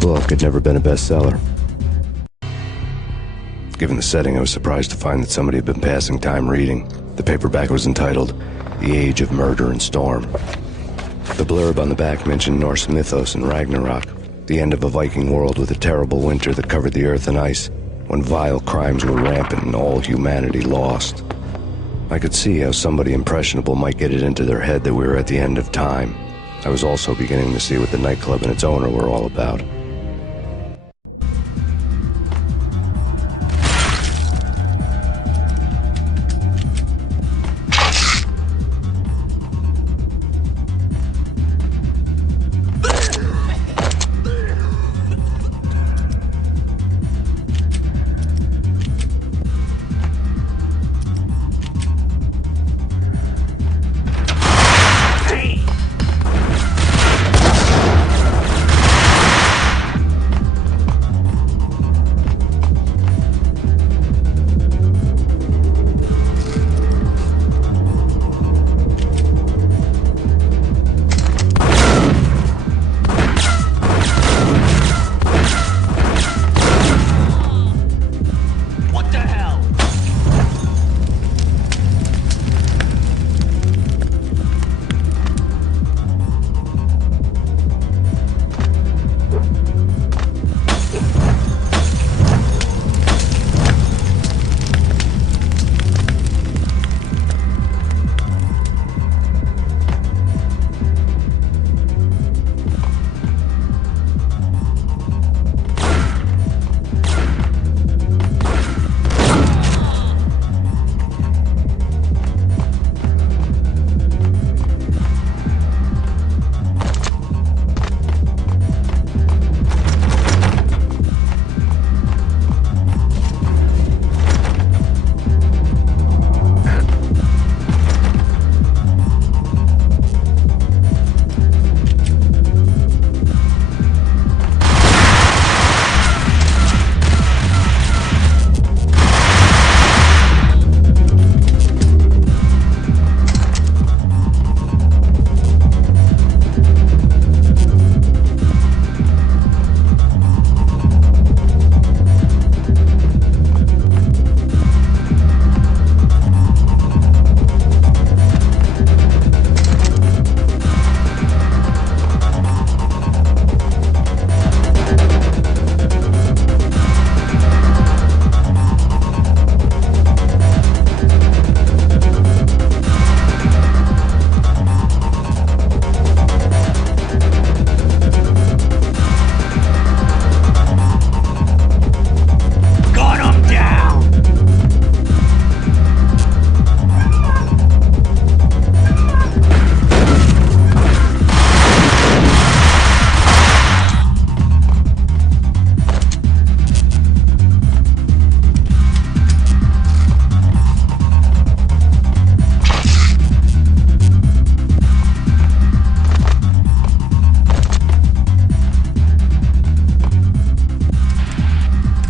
book had never been a bestseller. Given the setting, I was surprised to find that somebody had been passing time reading. The paperback was entitled The Age of Murder and Storm. The blurb on the back mentioned Norse mythos and Ragnarok, the end of a Viking world with a terrible winter that covered the earth in ice, when vile crimes were rampant and all humanity lost. I could see how somebody impressionable might get it into their head that we were at the end of time. I was also beginning to see what the nightclub and its owner were all about.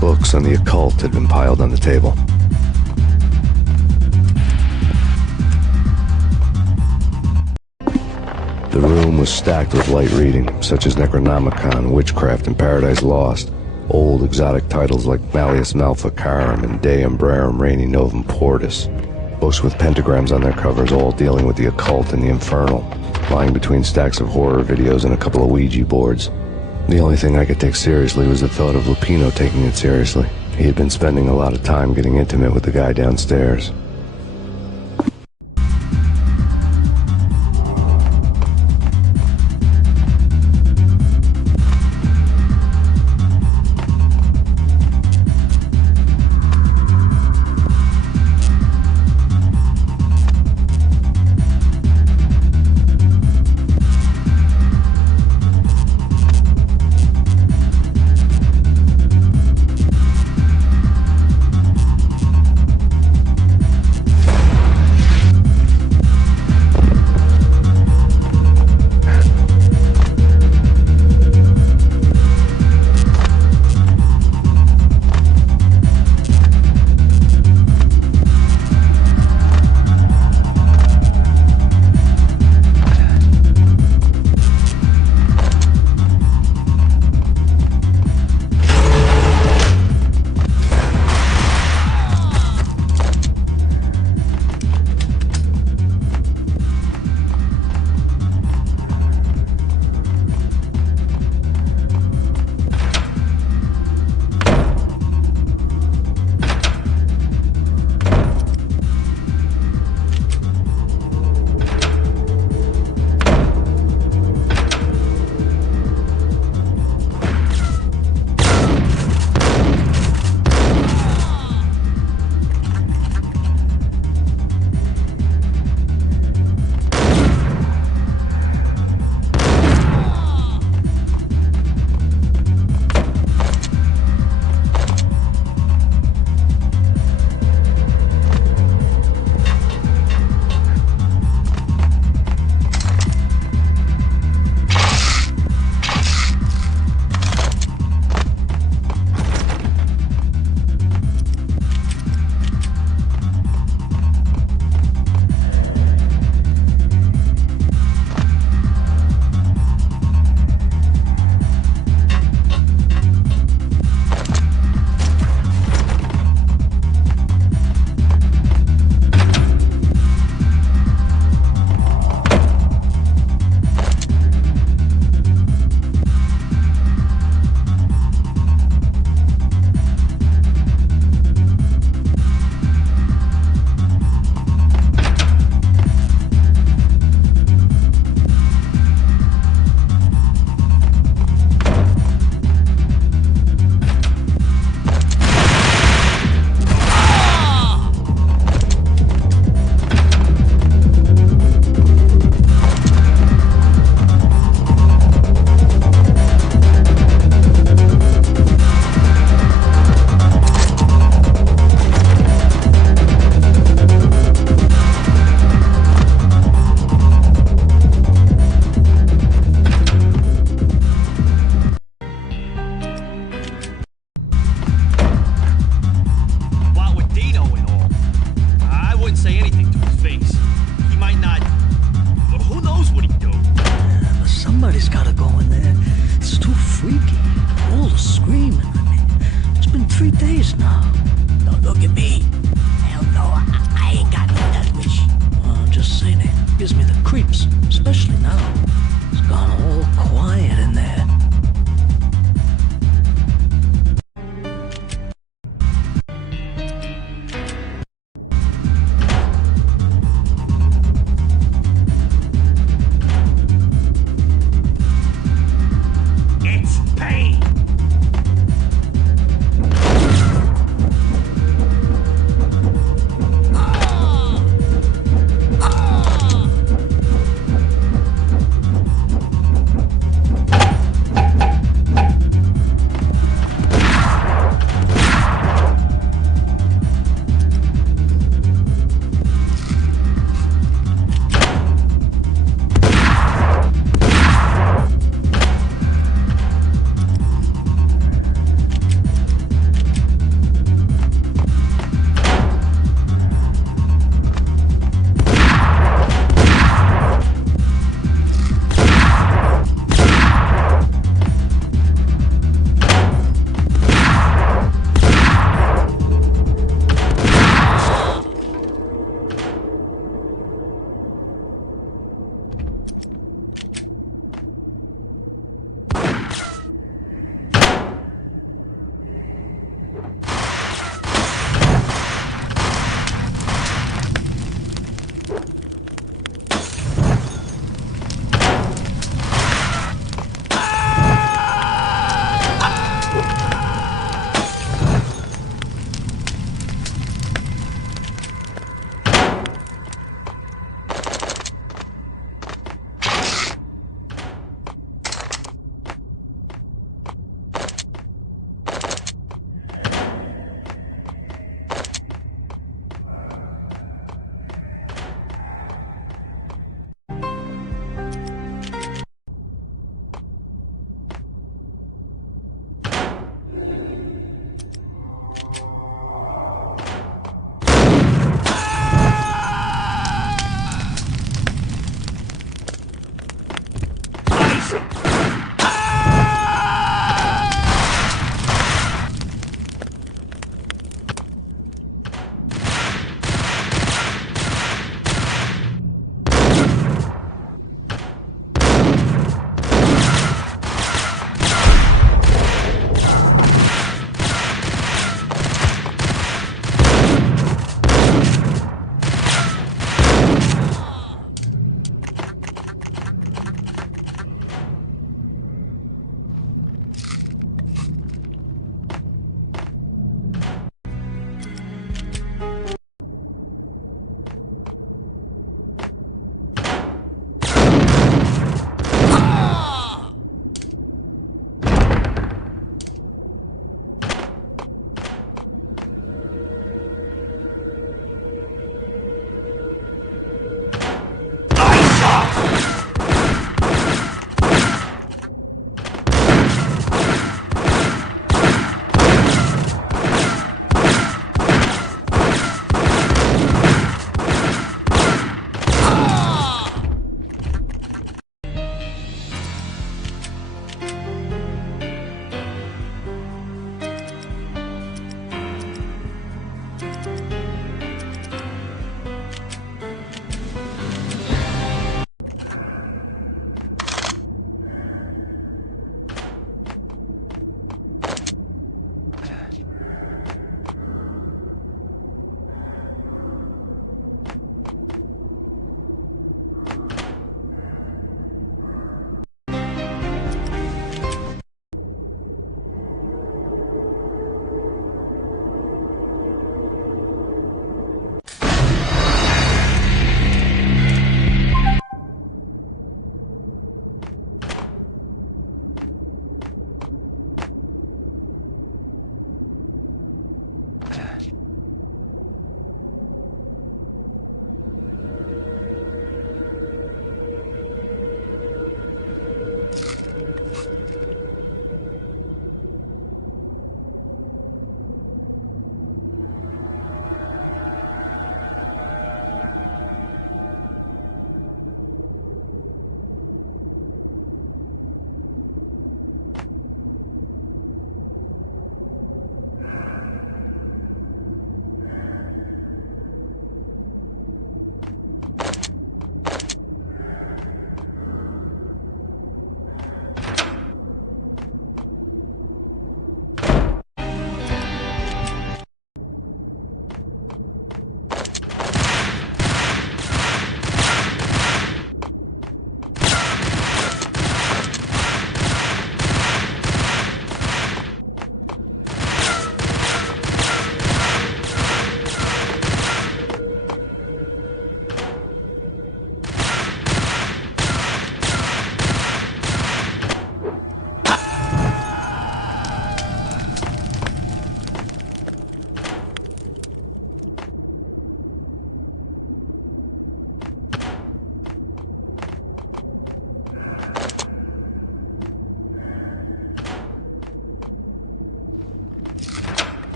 Books on the occult had been piled on the table. The room was stacked with light reading, such as Necronomicon, Witchcraft, and Paradise Lost. Old exotic titles like Malleus Maleficarum and De Umbrarum Reini Novum Portus. Books with pentagrams on their covers, all dealing with the occult and the infernal, lying between stacks of horror videos and a couple of Ouija boards. The only thing I could take seriously was the thought of Lupino taking it seriously. He had been spending a lot of time getting intimate with the guy downstairs. go in there. It's too freaky. All the screaming. I mean, it's been 3 days now. Don't look at me. Hell no, I ain't got no death wish. I'm just saying it gives me the creeps, especially now. It's gone all quiet in there. It's Payne.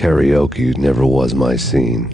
Karaoke never was my scene.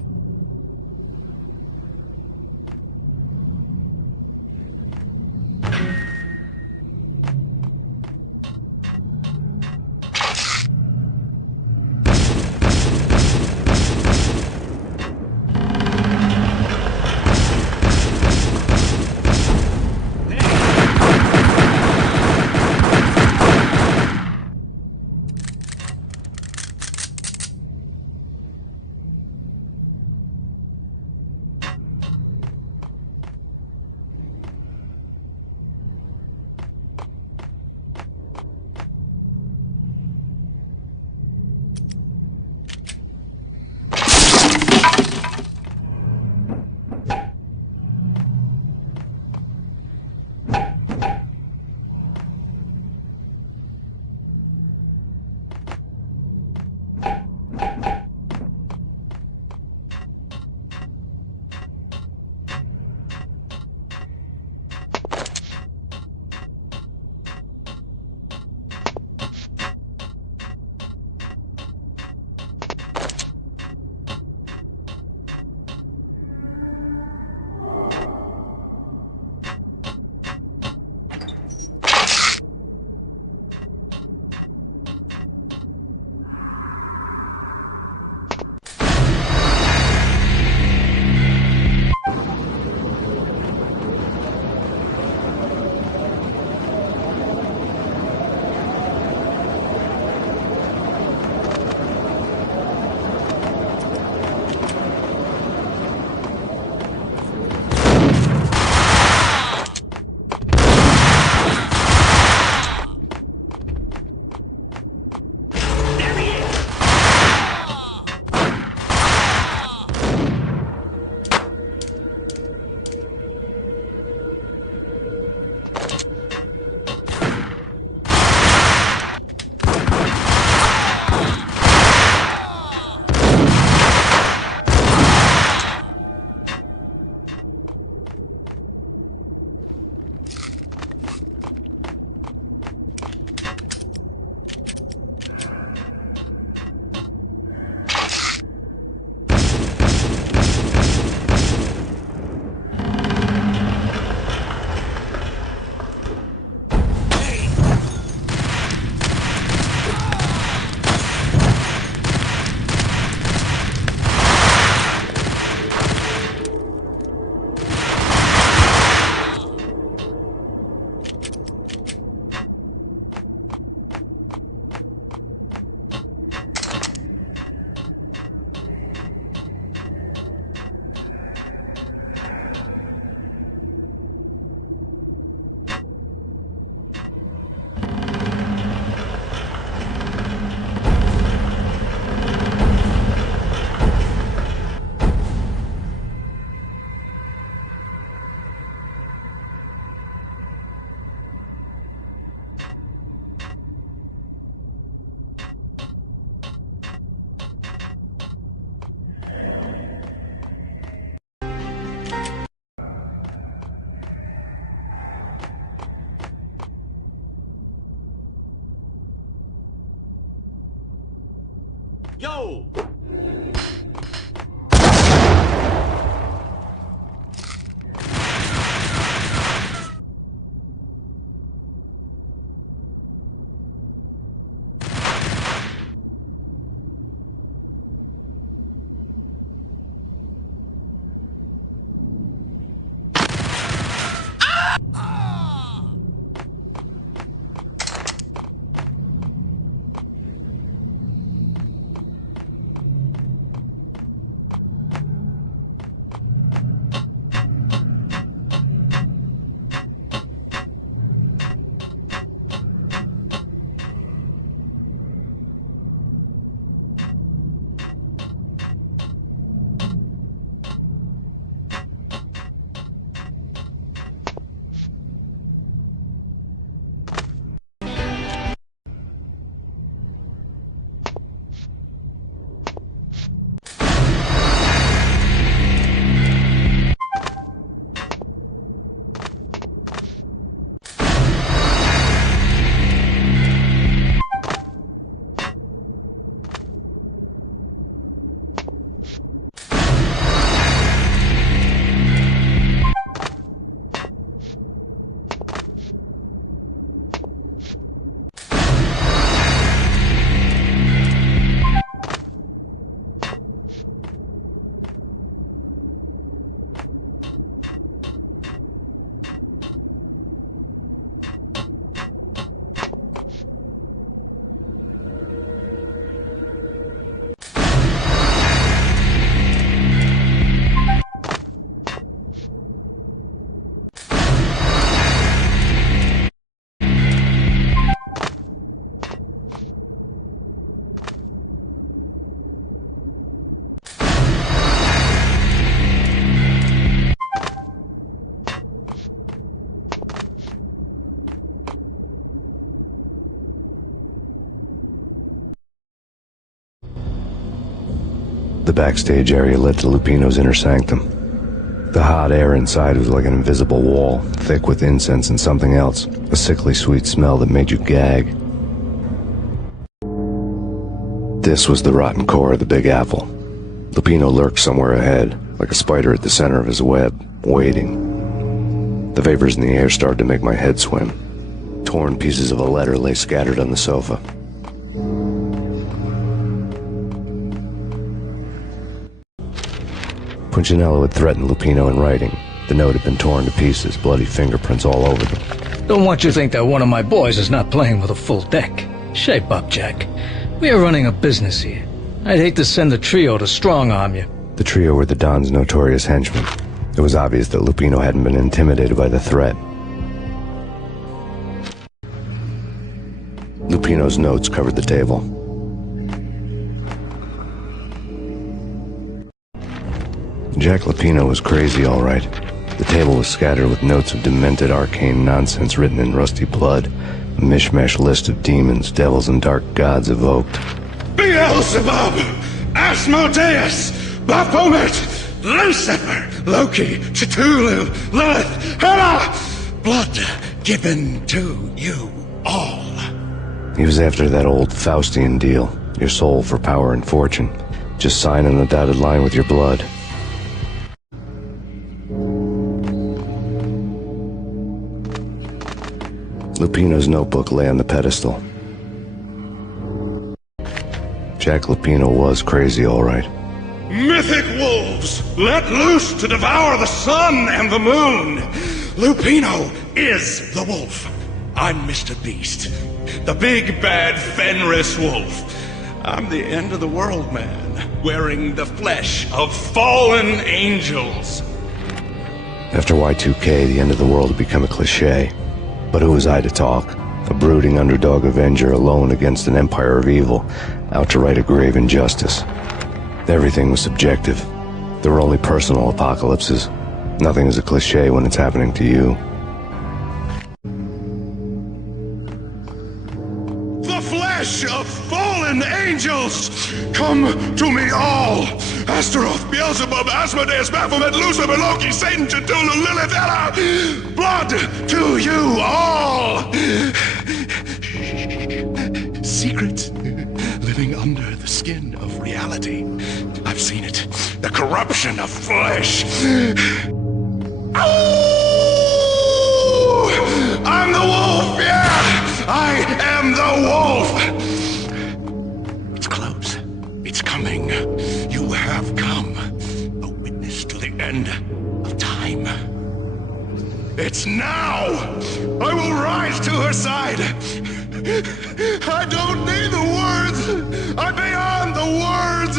Yo! The backstage area led to Lupino's inner sanctum. The hot air inside was like an invisible wall, thick with incense and something else, a sickly sweet smell that made you gag. This was the rotten core of the Big Apple. Lupino lurked somewhere ahead, like a spider at the center of his web, waiting. The vapors in the air started to make my head swim. Torn pieces of a letter lay scattered on the sofa. Punchinello had threatened Lupino in writing. The note had been torn to pieces, bloody fingerprints all over them. Don't want you to think that one of my boys is not playing with a full deck. Shape up, Jack. We are running a business here. I'd hate to send the trio to strong-arm you. The trio were the Don's notorious henchmen. It was obvious that Lupino hadn't been intimidated by the threat. Lupino's notes covered the table. Jack Lupino was crazy, all right. The table was scattered with notes of demented arcane nonsense written in rusty blood, a mishmash list of demons, devils, and dark gods evoked. Beelzebub, Asmodeus, Baphomet, Lucifer, Loki, Cthulhu, Lilith, Hela, blood given to you all. He was after that old Faustian deal, your soul for power and fortune. Just sign on the dotted line with your blood. Lupino's notebook lay on the pedestal. Jack Lupino was crazy, all right. Mythic wolves, let loose to devour the sun and the moon. Lupino is the wolf. I'm Mr. Beast, the big bad Fenris wolf. I'm the end of the world man, wearing the flesh of fallen angels. After Y2K, the end of the world had become a cliché. But who was I to talk? A brooding underdog avenger alone against an empire of evil, out to right a grave injustice. Everything was subjective. There were only personal apocalypses. Nothing is a cliché when it's happening to you. The flesh of fallen angels! Come to me all! Astaroth, Beelzebub, Asmodeus, Baphomet, Lucifer, Loki, Satan, Cthulhu, Lilith, Hela! Blood to you all! Secrets living under the skin of corruption of flesh. Oh! I'm the wolf, yeah! I am the wolf! It's close. It's coming. You have come. A witness to the end of time. It's now! I will rise to her side! I don't need the words! I'm beyond the words!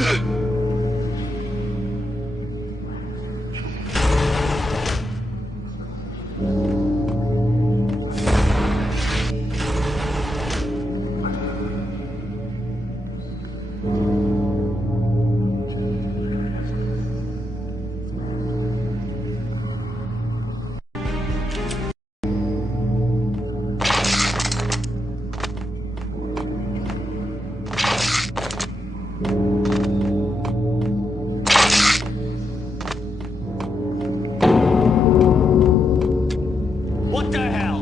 What the hell?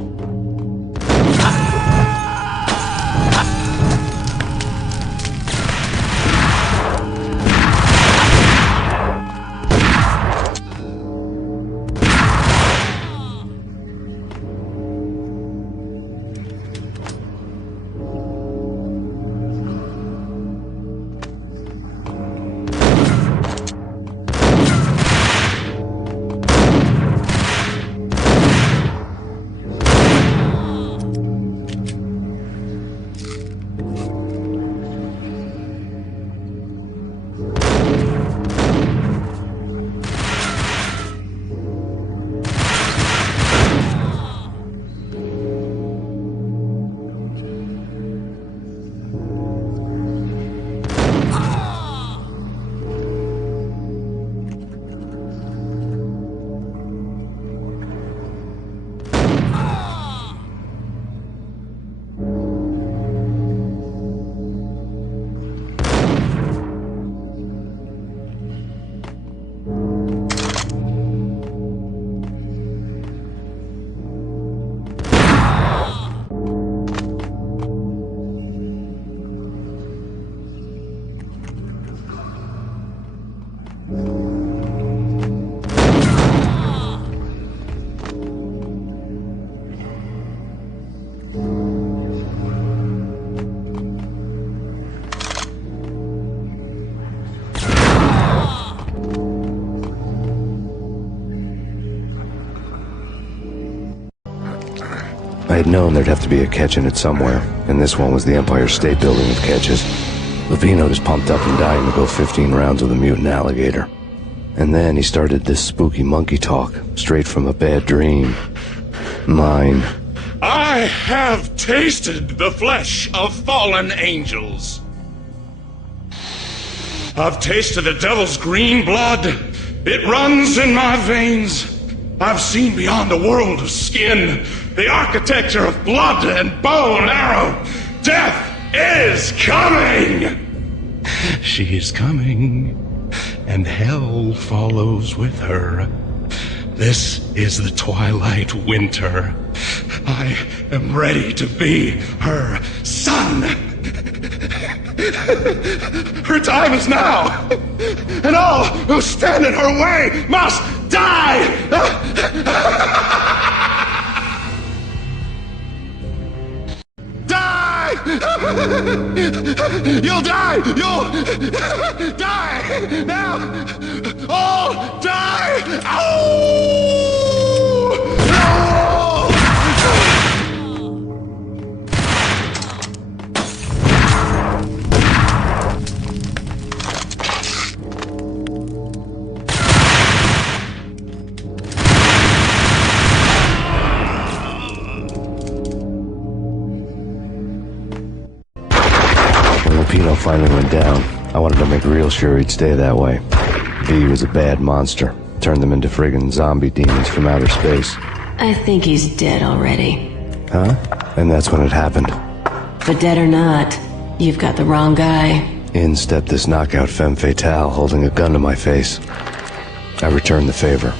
I had known there'd have to be a catch in it somewhere, and this one was the Empire State Building of catches. Lupino was pumped up and dying to go 15 rounds with a mutant alligator. And then he started this spooky monkey talk, straight from a bad dream. Mine. I have tasted the flesh of fallen angels. I've tasted the devil's green blood. It runs in my veins. I've seen beyond the world of skin, the architecture of blood and bow and arrow. Death is coming! She is coming, and hell follows with her. This is the twilight winter. I am ready to be her son. Her time is now, and all who stand in her way must die! Die! You'll die! You'll die! Now! All die! Ow! Lupino finally went down. I wanted to make real sure he'd stay that way. V was a bad monster. Turned them into friggin' zombie demons from outer space. I think he's dead already. Huh? And that's when it happened. But dead or not, you've got the wrong guy. In stepped this knockout femme fatale holding a gun to my face. I returned the favor.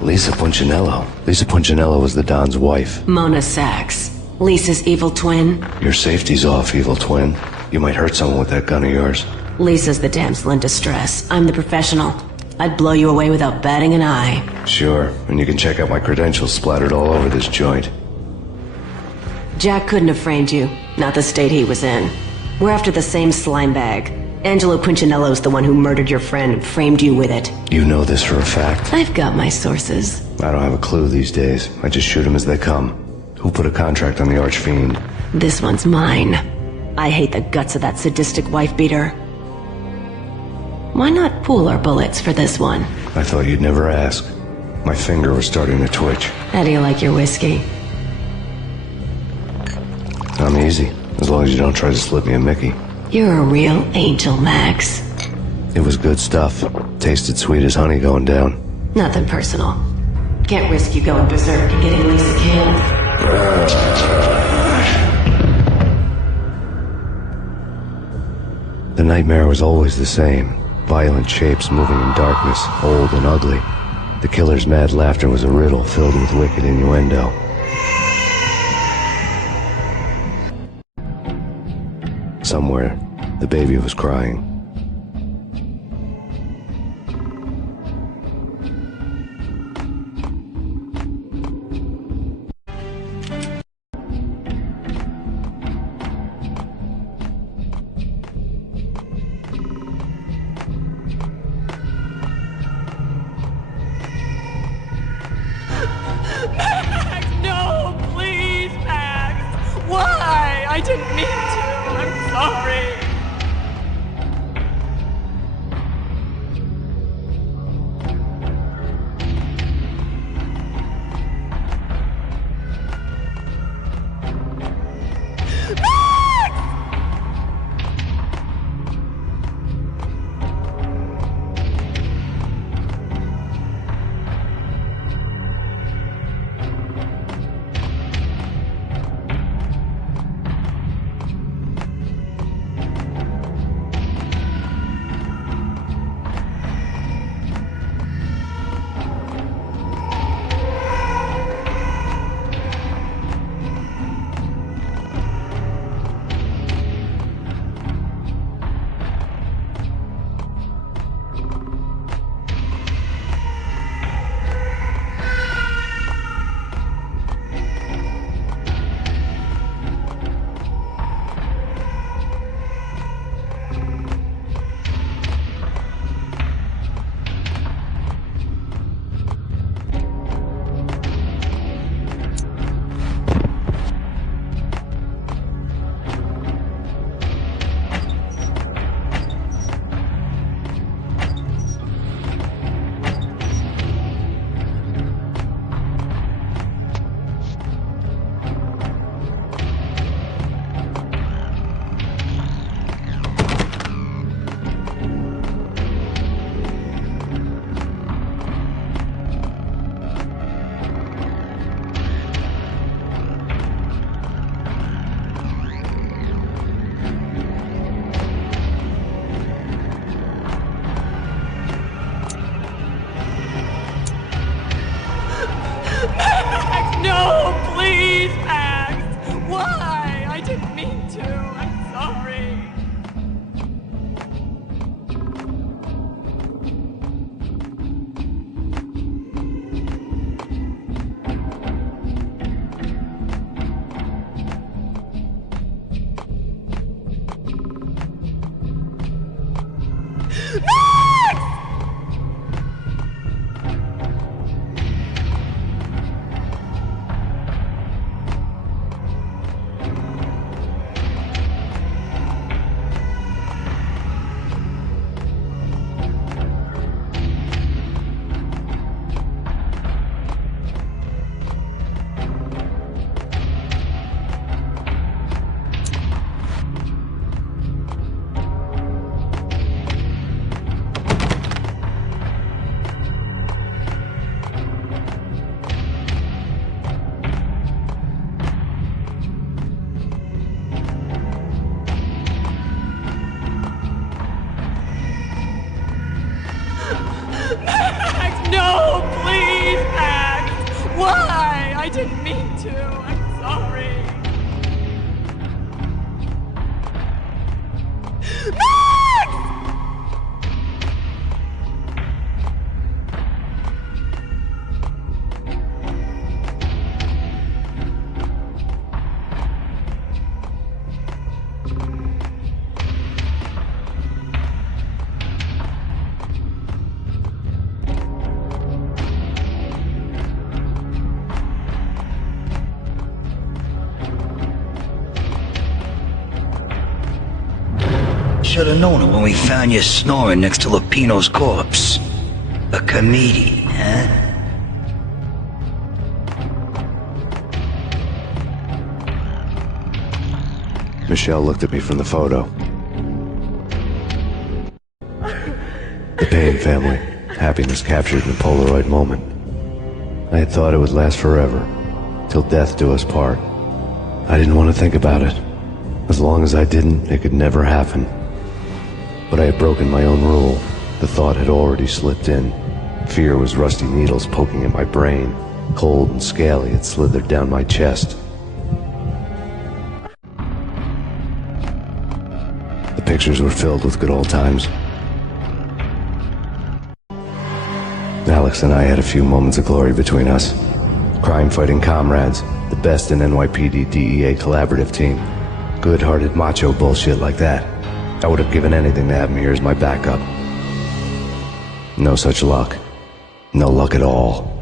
Lisa Punchinello. Lisa Punchinello was the Don's wife. Mona Sachs, Lisa's evil twin. Your safety's off, evil twin. You might hurt someone with that gun of yours. Lisa's the damsel in distress. I'm the professional. I'd blow you away without batting an eye. Sure, and you can check out my credentials splattered all over this joint. Jack couldn't have framed you. Not the state he was in. We're after the same slime bag. Angelo Punchinello's the one who murdered your friend and framed you with it. You know this for a fact? I've got my sources. I don't have a clue these days. I just shoot them as they come. Who put a contract on the Archfiend? This one's mine. I hate the guts of that sadistic wife-beater. Why not pool our bullets for this one? I thought you'd never ask. My finger was starting to twitch. How do you like your whiskey? I'm easy, as long as you don't try to slip me a Mickey. You're a real angel, Max. It was good stuff. Tasted sweet as honey going down. Nothing personal. Can't risk you going berserk and getting Lisa killed. The nightmare was always the same. Violent shapes moving in darkness, old and ugly. The killer's mad laughter was a riddle filled with wicked innuendo. Somewhere, the baby was crying. Max, no, please, Max. Why? I didn't mean to. I'm sorry. Max, no, please, Max. Why? I didn't mean to. I'm sorry. Max, no, please, Max. Why? I didn't mean to. I'm sorry. should have known it when we found you snoring next to Lupino's corpse. A comedian, huh? Michelle looked at me from the photo. The Payne family. Happiness captured in a Polaroid moment. I had thought it would last forever, till death do us part. I didn't want to think about it. As long as I didn't, it could never happen. But I had broken my own rule. The thought had already slipped in. Fear was rusty needles poking at my brain. Cold and scaly, it slithered down my chest. The pictures were filled with good old times. Alex and I had a few moments of glory between us. Crime-fighting comrades, the best in NYPD DEA collaborative team. Good-hearted macho bullshit like that. I would have given anything to have him here as my backup. No such luck. No luck at all.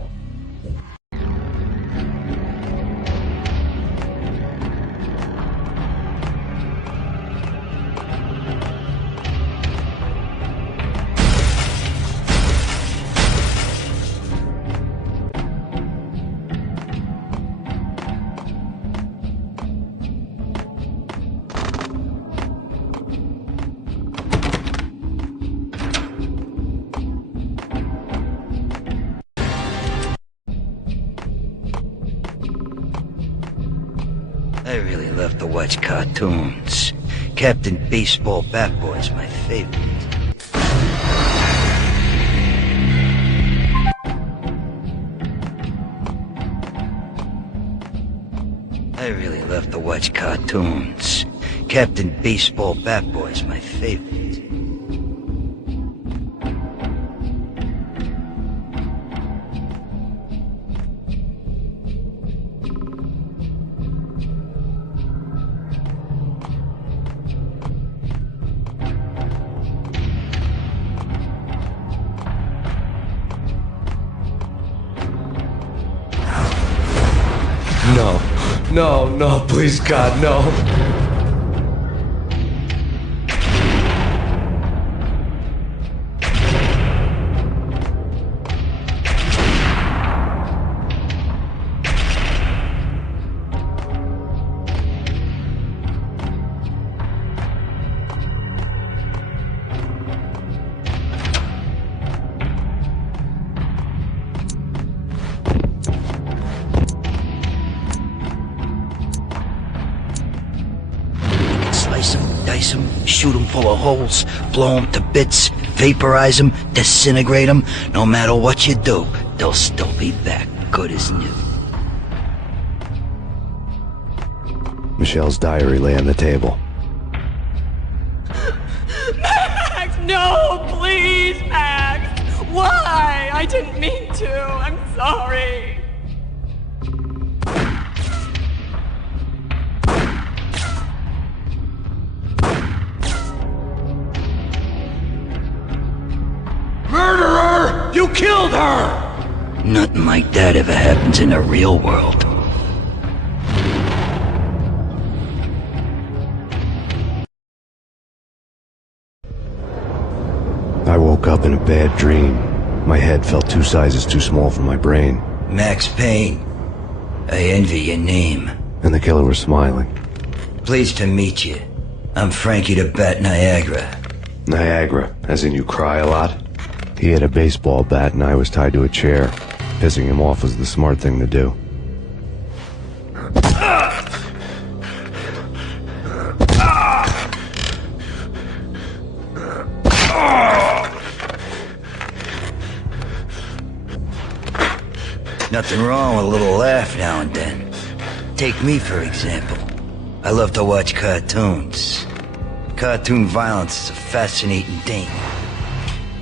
I really love to watch cartoons. Captain Baseball Bat Boy's my favorite. I really love to watch cartoons. Captain Baseball Bat Boy's my favorite. No, please God, no. Dice them, shoot them full of holes, blow them to bits, vaporize them, disintegrate them. No matter what you do, they'll still be back, good as new. Michelle's diary lay on the table. Max, no, please, Max. Why? I didn't mean to. I'm sorry. Murderer! You killed her! Nothing like that ever happens in the real world. I woke up in a bad dream. My head felt 2 sizes too small for my brain. Max Payne, I envy your name. And the killer was smiling. Pleased to meet you. I'm Frankie the Bat Niagara. Niagara, as in you cry a lot? He had a baseball bat and I was tied to a chair. Pissing him off was the smart thing to do. Nothing wrong with a little laugh now and then. Take me, for example. I love to watch cartoons. Cartoon violence is a fascinating thing.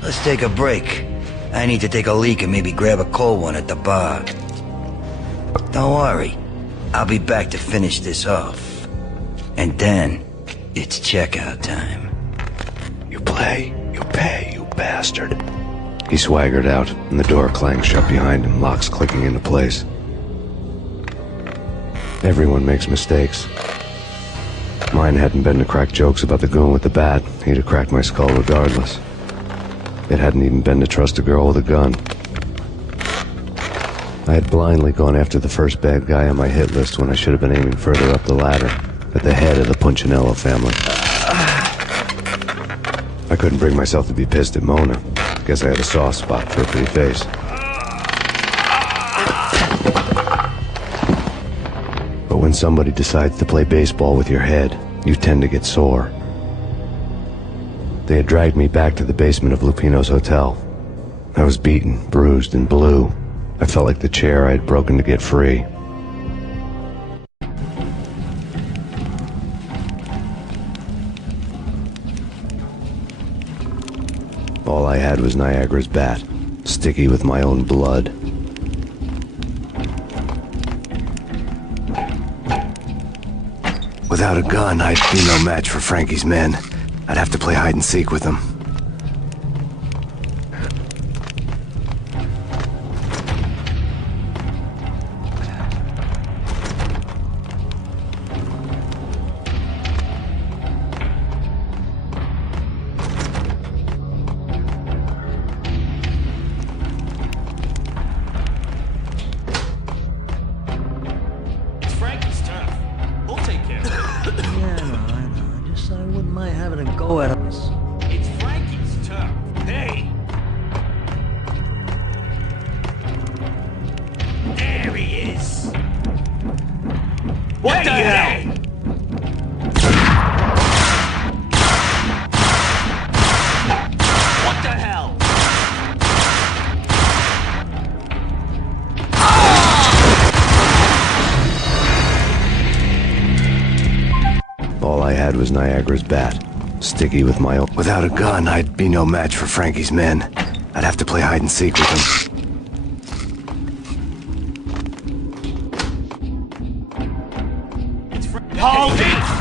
Let's take a break. I need to take a leak and maybe grab a cold one at the bar. Don't worry. I'll be back to finish this off. And then, it's checkout time. You play, you pay, you bastard. He swaggered out, and the door clanged shut behind him, locks clicking into place. Everyone makes mistakes. Mine hadn't been to crack jokes about the goon with the bat. He'd have cracked my skull regardless. It hadn't even been to trust a girl with a gun. I had blindly gone after the first bad guy on my hit list when I should have been aiming further up the ladder, at the head of the Punchinello family. I couldn't bring myself to be pissed at Mona. Guess I had a soft spot for a pretty face. But when somebody decides to play baseball with your head, you tend to get sore. They had dragged me back to the basement of Lupino's hotel. I was beaten, bruised, and blue. I felt like the chair I had broken to get free. All I had was Niagara's bat, sticky with my own blood. Without a gun, I'd be no match for Frankie's men. I'd have to play hide and seek with them. Was Niagara's bat, sticky with my own. Without a gun, I'd be no match for Frankie's men. I'd have to play hide and seek with them. Hold it!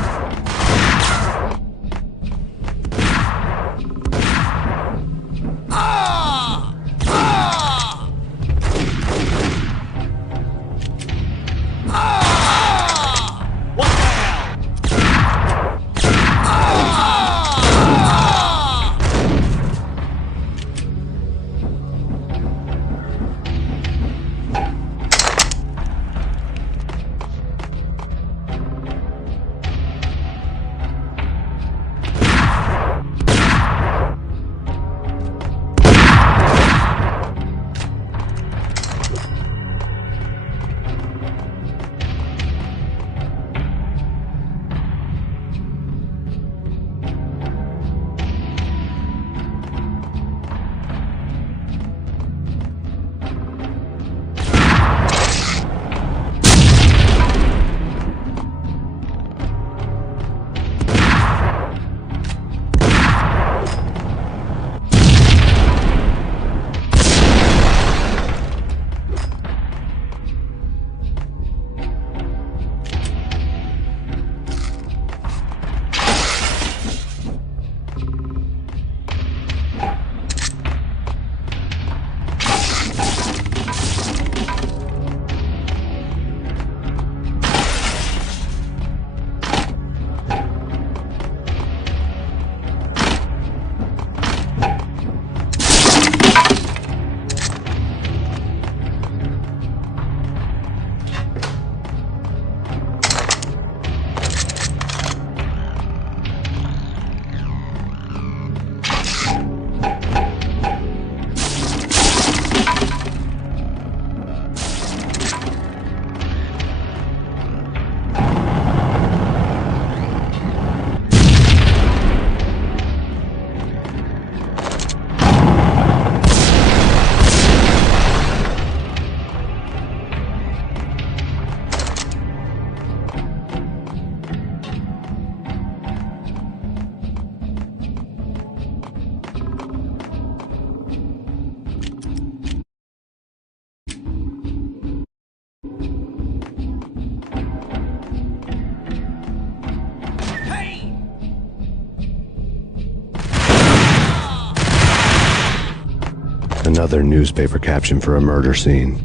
Another newspaper caption for a murder scene.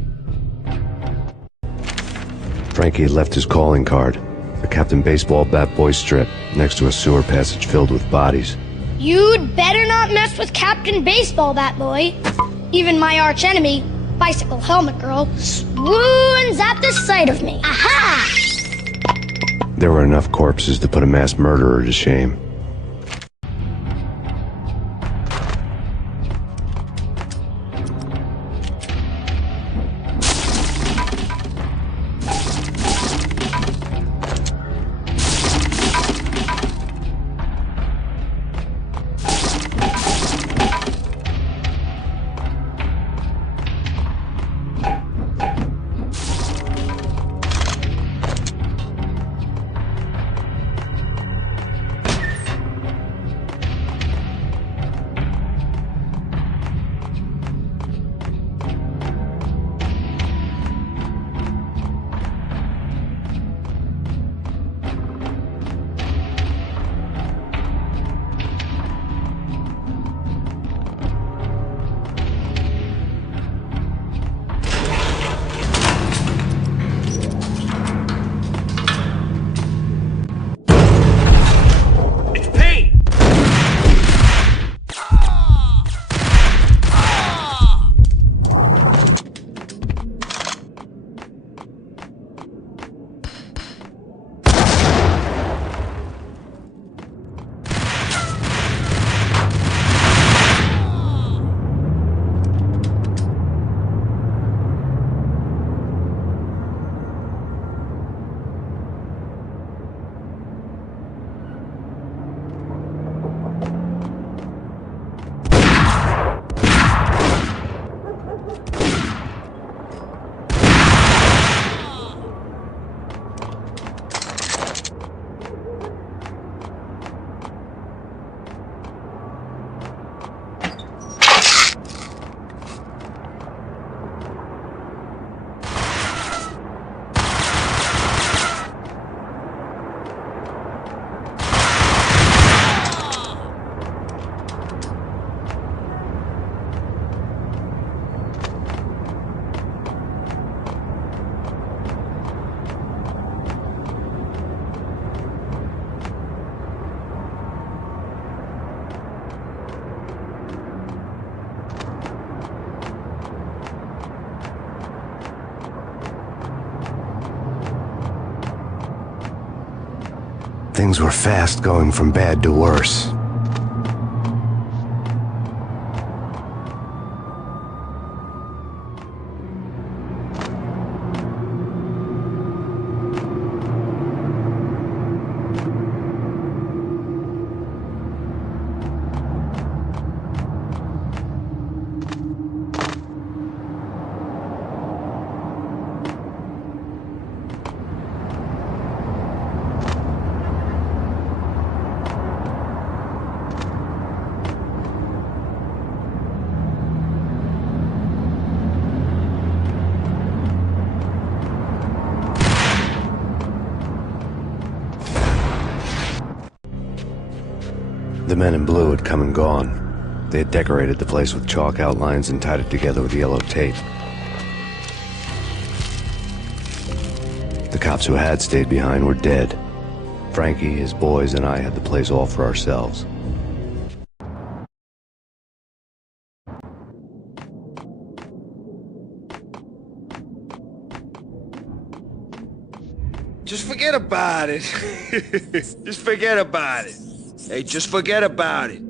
Frankie had left his calling card. A Captain Baseball bat boy strip next to a sewer passage filled with bodies. You'd better not mess with Captain Baseball Bat Boy. Even my arch enemy, Bicycle Helmet Girl, swoons at the sight of me. Aha! There were enough corpses to put a mass murderer to shame. Things were fast going from bad to worse. The men in blue had come and gone. They had decorated the place with chalk outlines and tied it together with yellow tape. The cops who had stayed behind were dead. Frankie, his boys, and I had the place all for ourselves. Just forget about it. Just forget about it. Hey, just forget about it.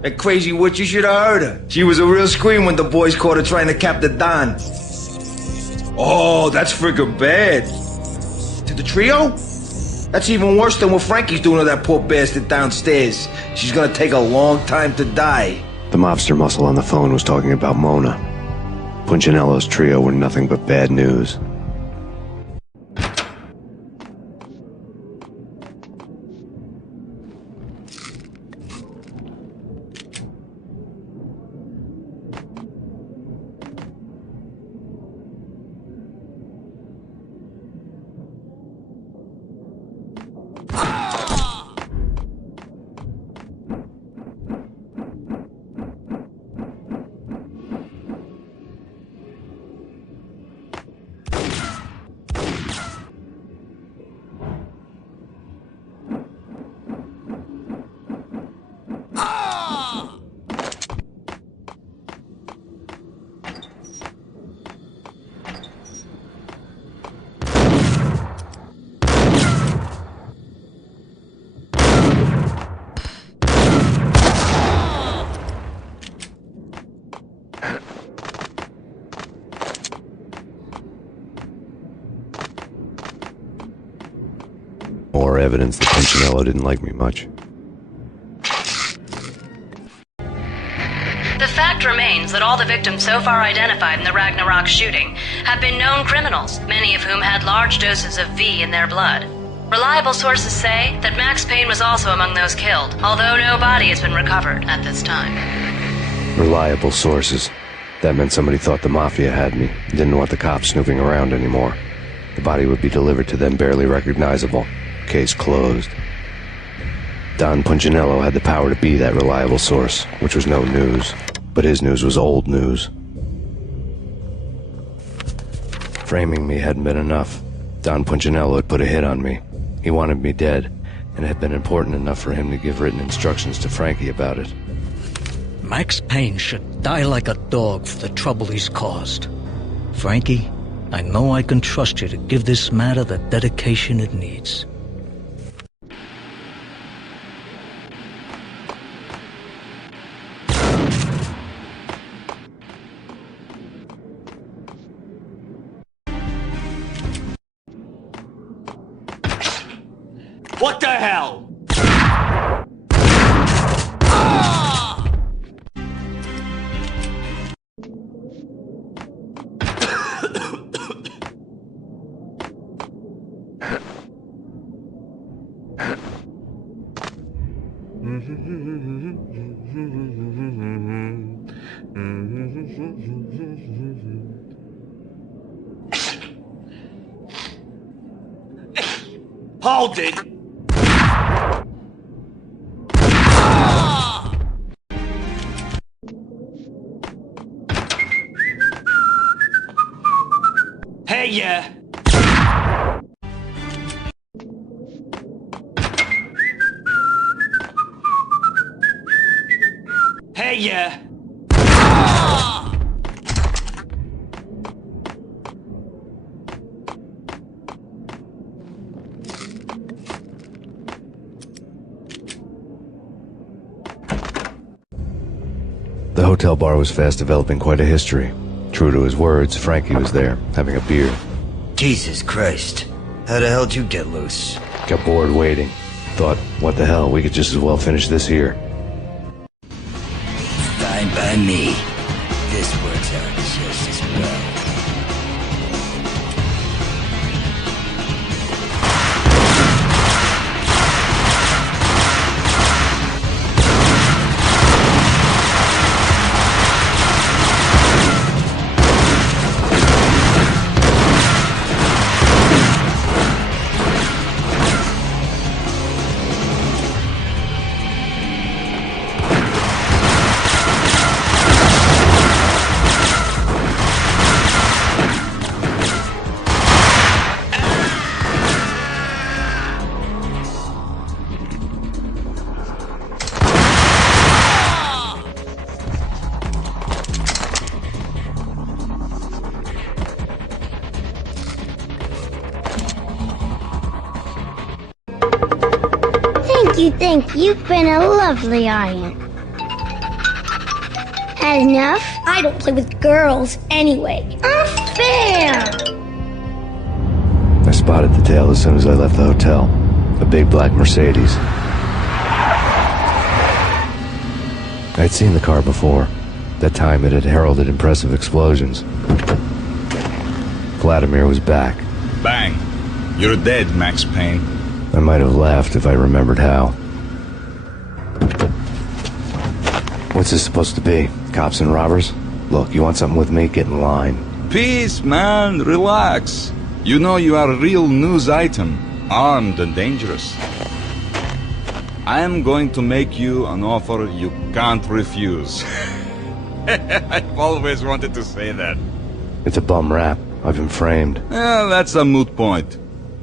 That crazy witch, you should have heard her. She was a real scream when the boys caught her trying to cap the Don. Oh, that's friggin' bad. To the trio? That's even worse than what Frankie's doing to that poor bastard downstairs. She's gonna take a long time to die. The mobster muscle on the phone was talking about Mona. Punchinello's trio were nothing but bad news. More evidence that Punchinello didn't like me much. The fact remains that all the victims so far identified in the Ragnarok shooting have been known criminals, many of whom had large doses of V in their blood. Reliable sources say that Max Payne was also among those killed, although no body has been recovered at this time. Reliable sources. That meant somebody thought the Mafia had me, didn't want the cops snooping around anymore. The body would be delivered to them barely recognizable. Case closed. Don Punchinello had the power to be that reliable source, which was no news. But his news was old news. Framing me hadn't been enough. Don Punchinello had put a hit on me. He wanted me dead, and it had been important enough for him to give written instructions to Frankie about it. Max Payne should die like a dog for the trouble he's caused. Frankie, I know I can trust you to give this matter the dedication it needs. What the hell? Hold it! Hey, yeah! Hey, yeah! The hotel bar was fast developing quite a history. True to his words, Frankie was there, having a beer. Jesus Christ. How the hell did you get loose? Got bored waiting. Thought, what the hell, we could just as well finish this here. Fine by me. This works out just as well. Thank you. You've been a lovely audience. Had enough? I don't play with girls anyway. Unfair! I spotted the tail as soon as I left the hotel. A big black Mercedes. I'd seen the car before. That time it had heralded impressive explosions. Vladimir was back. Bang! You're dead, Max Payne. I might have laughed if I remembered how. What's this supposed to be? Cops and robbers? Look, you want something with me? Get in line. Peace, man. Relax. You know you are a real news item. Armed and dangerous. I am going to make you an offer you can't refuse. I've always wanted to say that. It's a bum rap. I've been framed. Well, that's a moot point.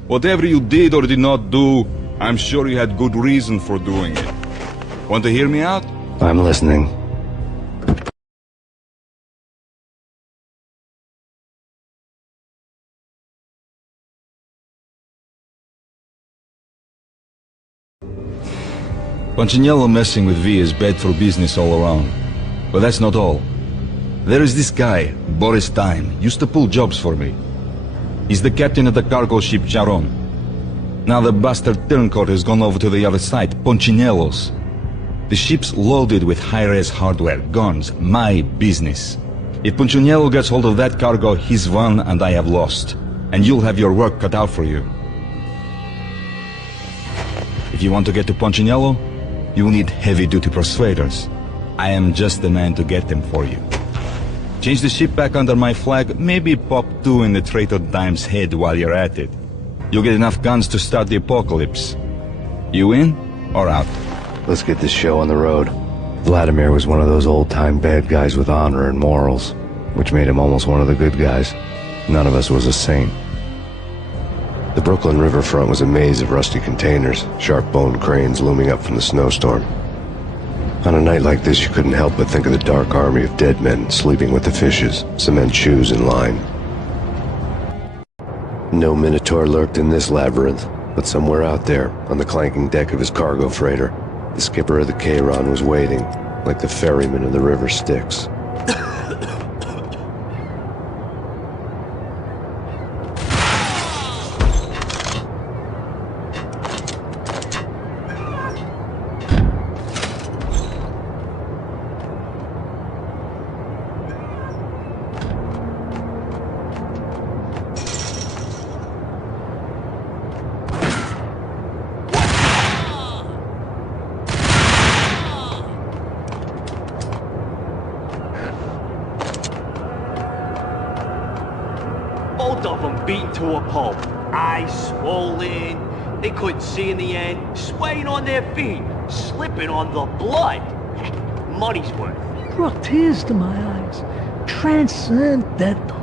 Whatever you did or did not do, I'm sure you had good reason for doing it. Want to hear me out? I'm listening. Punchinello messing with V is bad for business all around. But that's not all. There is this guy, Boris Time, used to pull jobs for me. He's the captain of the cargo ship Charon. Now the bastard turncoat has gone over to the other side, Punchinello's. The ship's loaded with high-res hardware, guns, my business. If Punchinello gets hold of that cargo, he's won and I have lost. And you'll have your work cut out for you. If you want to get to Punchinello, you'll need heavy-duty persuaders. I am just the man to get them for you. Change the ship back under my flag, maybe pop 2 in the traitor dime's head while you're at it. You'll get enough guns to start the apocalypse. You in or out? Let's get this show on the road. Vladimir was one of those old-time bad guys with honor and morals, which made him almost one of the good guys. None of us was a saint. The Brooklyn riverfront was a maze of rusty containers, sharp-boned cranes looming up from the snowstorm. On a night like this, you couldn't help but think of the dark army of dead men sleeping with the fishes, cement shoes in line. No Minotaur lurked in this labyrinth, but somewhere out there, on the clanking deck of his cargo freighter, the skipper of the Chiron was waiting, like the ferryman of the river Styx. Both of them beaten to a pulp. Eyes swollen. They couldn't see in the end. Swaying on their feet. Slipping on the blood. Money's worth. Brought tears to my eyes. Transcendental.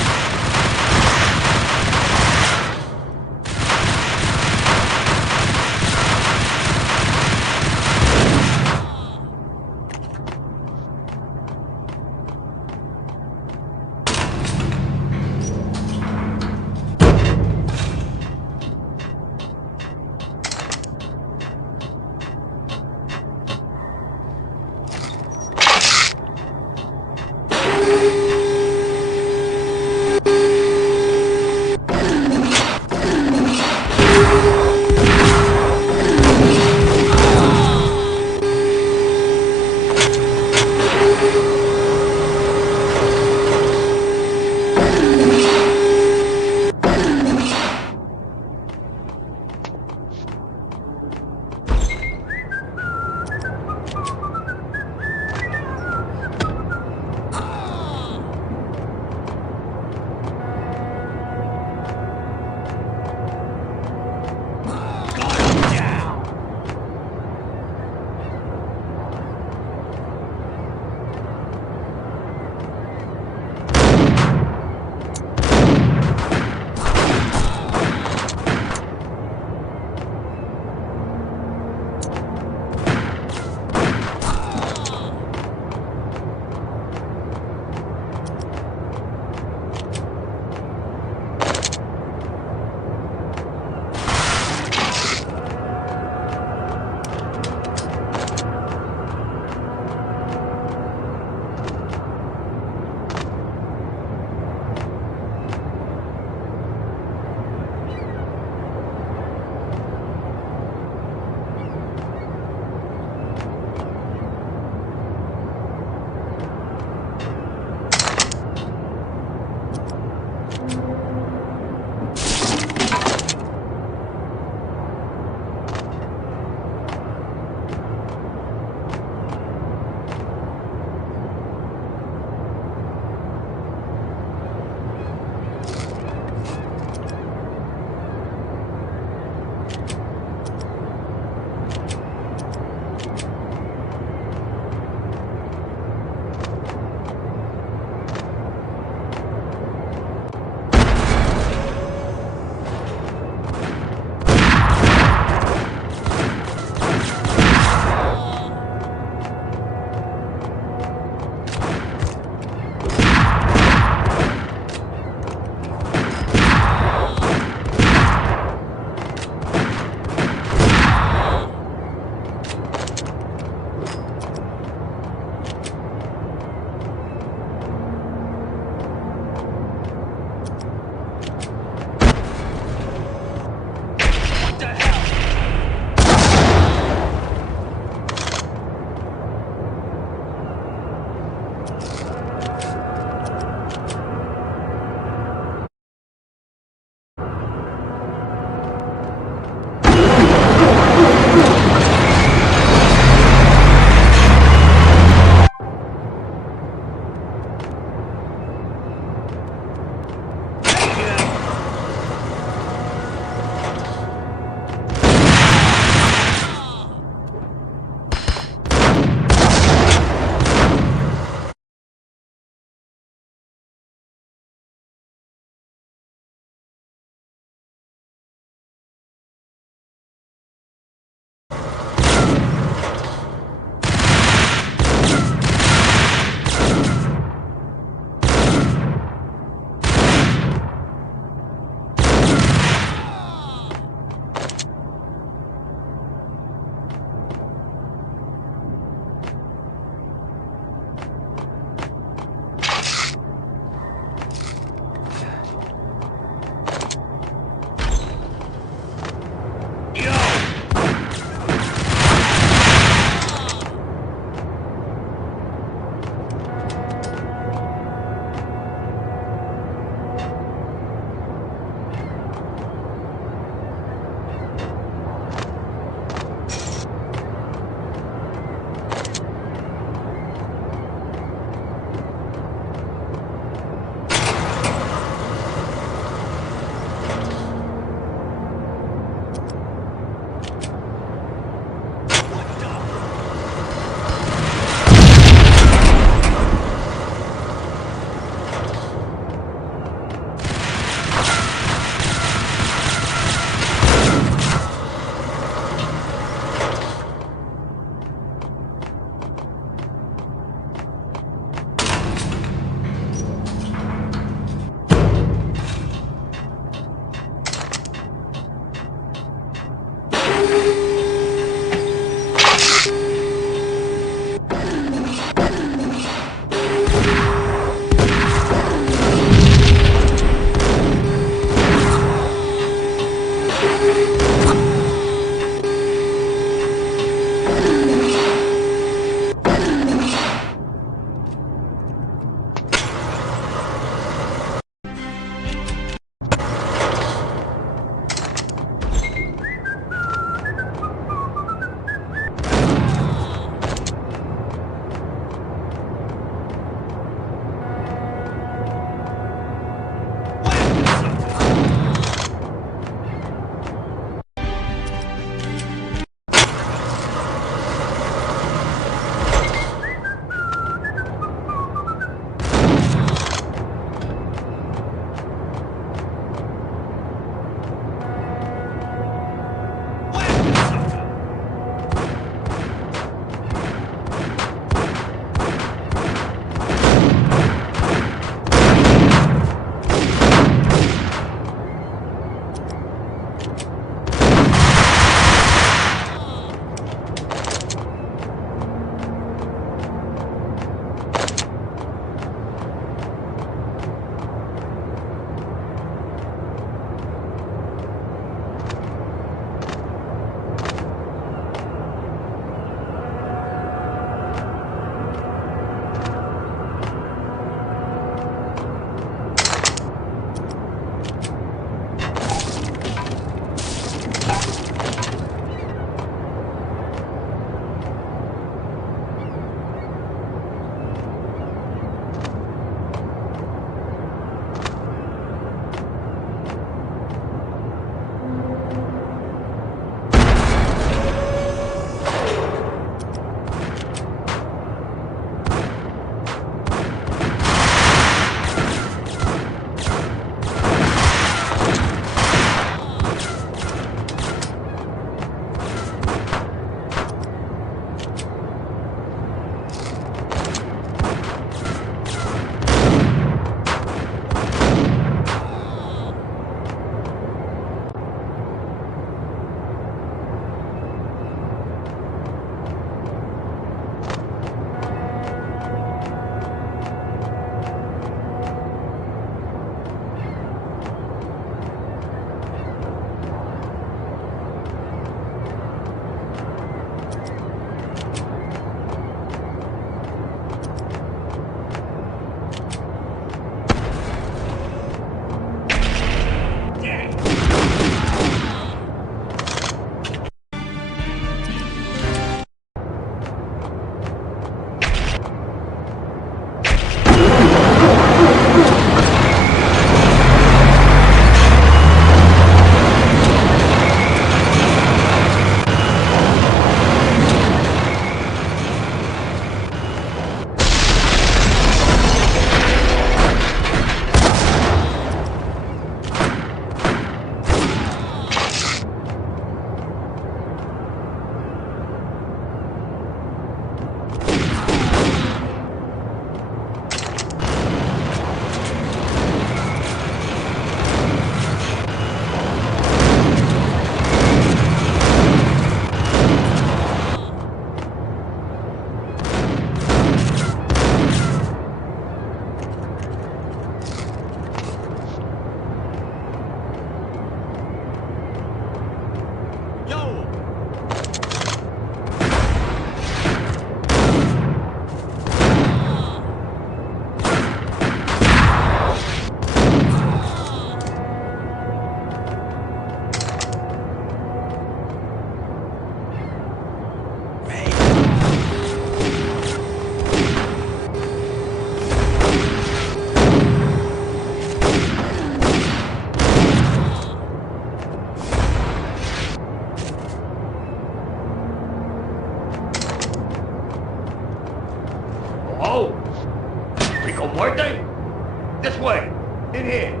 In here.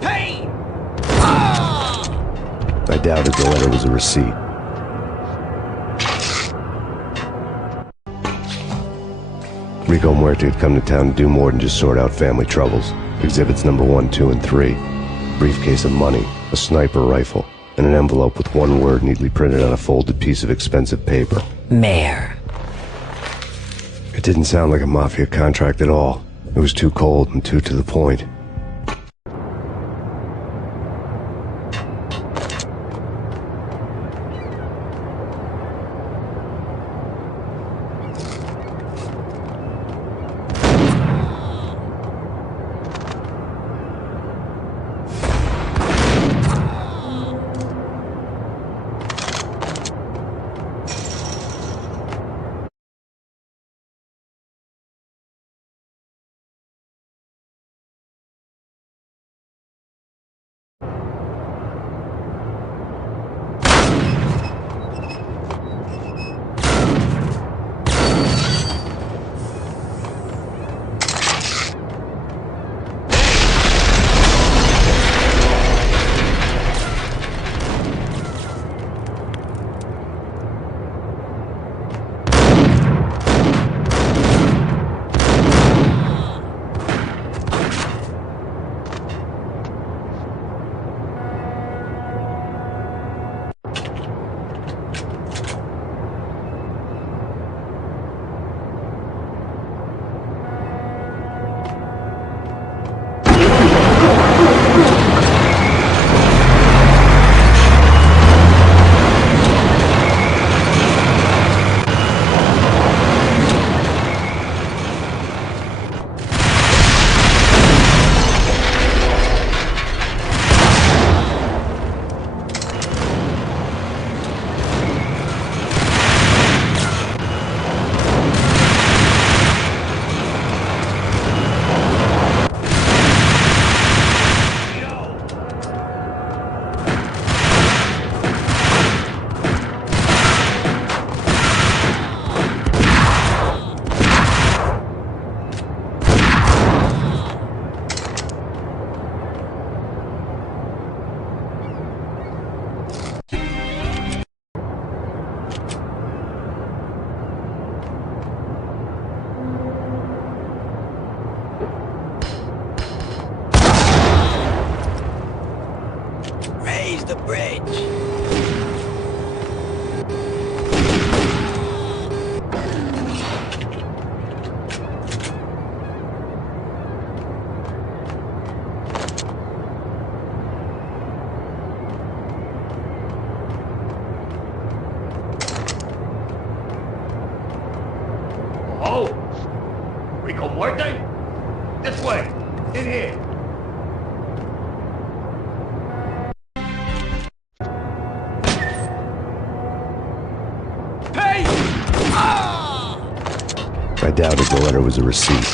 Payne! I doubted the letter was a receipt. Rico Muerte had come to town to do more than just sort out family troubles. Exhibits number 1, 2, and 3. Briefcase of money, a sniper rifle, and an envelope with one word neatly printed on a folded piece of expensive paper. Mayor. It didn't sound like a mafia contract at all. It was too cold and too to the point. Raise the bridge. Oh! Rico Muerte? This way! In here! Pay! I doubted the letter was a receipt.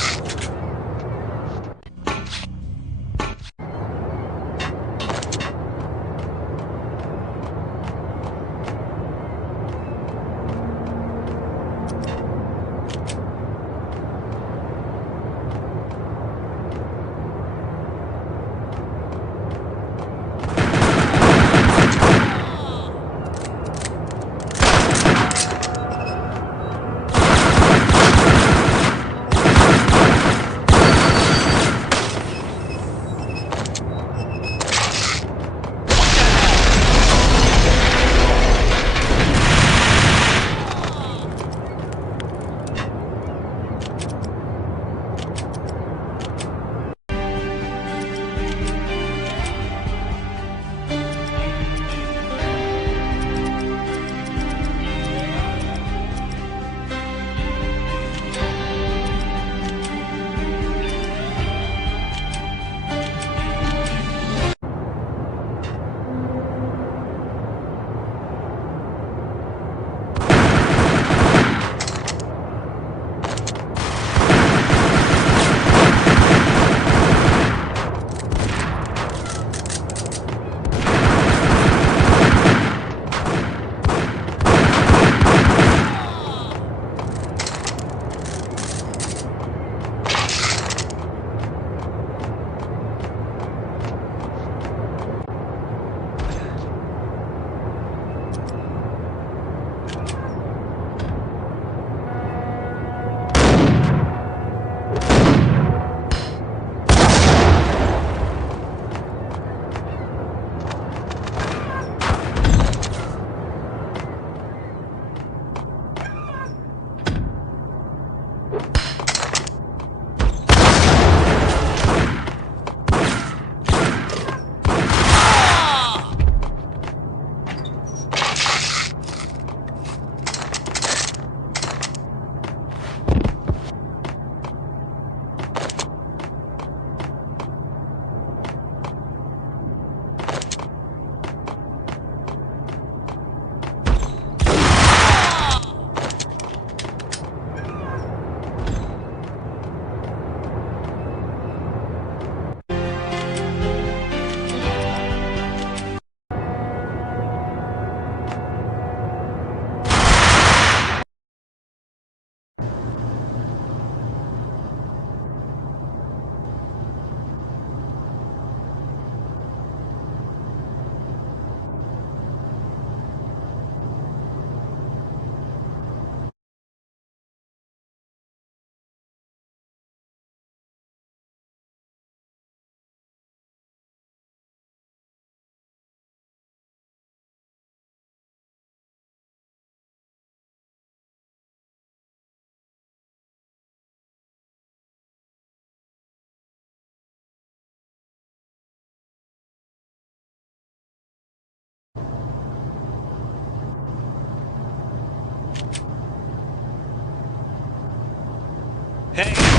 Hey,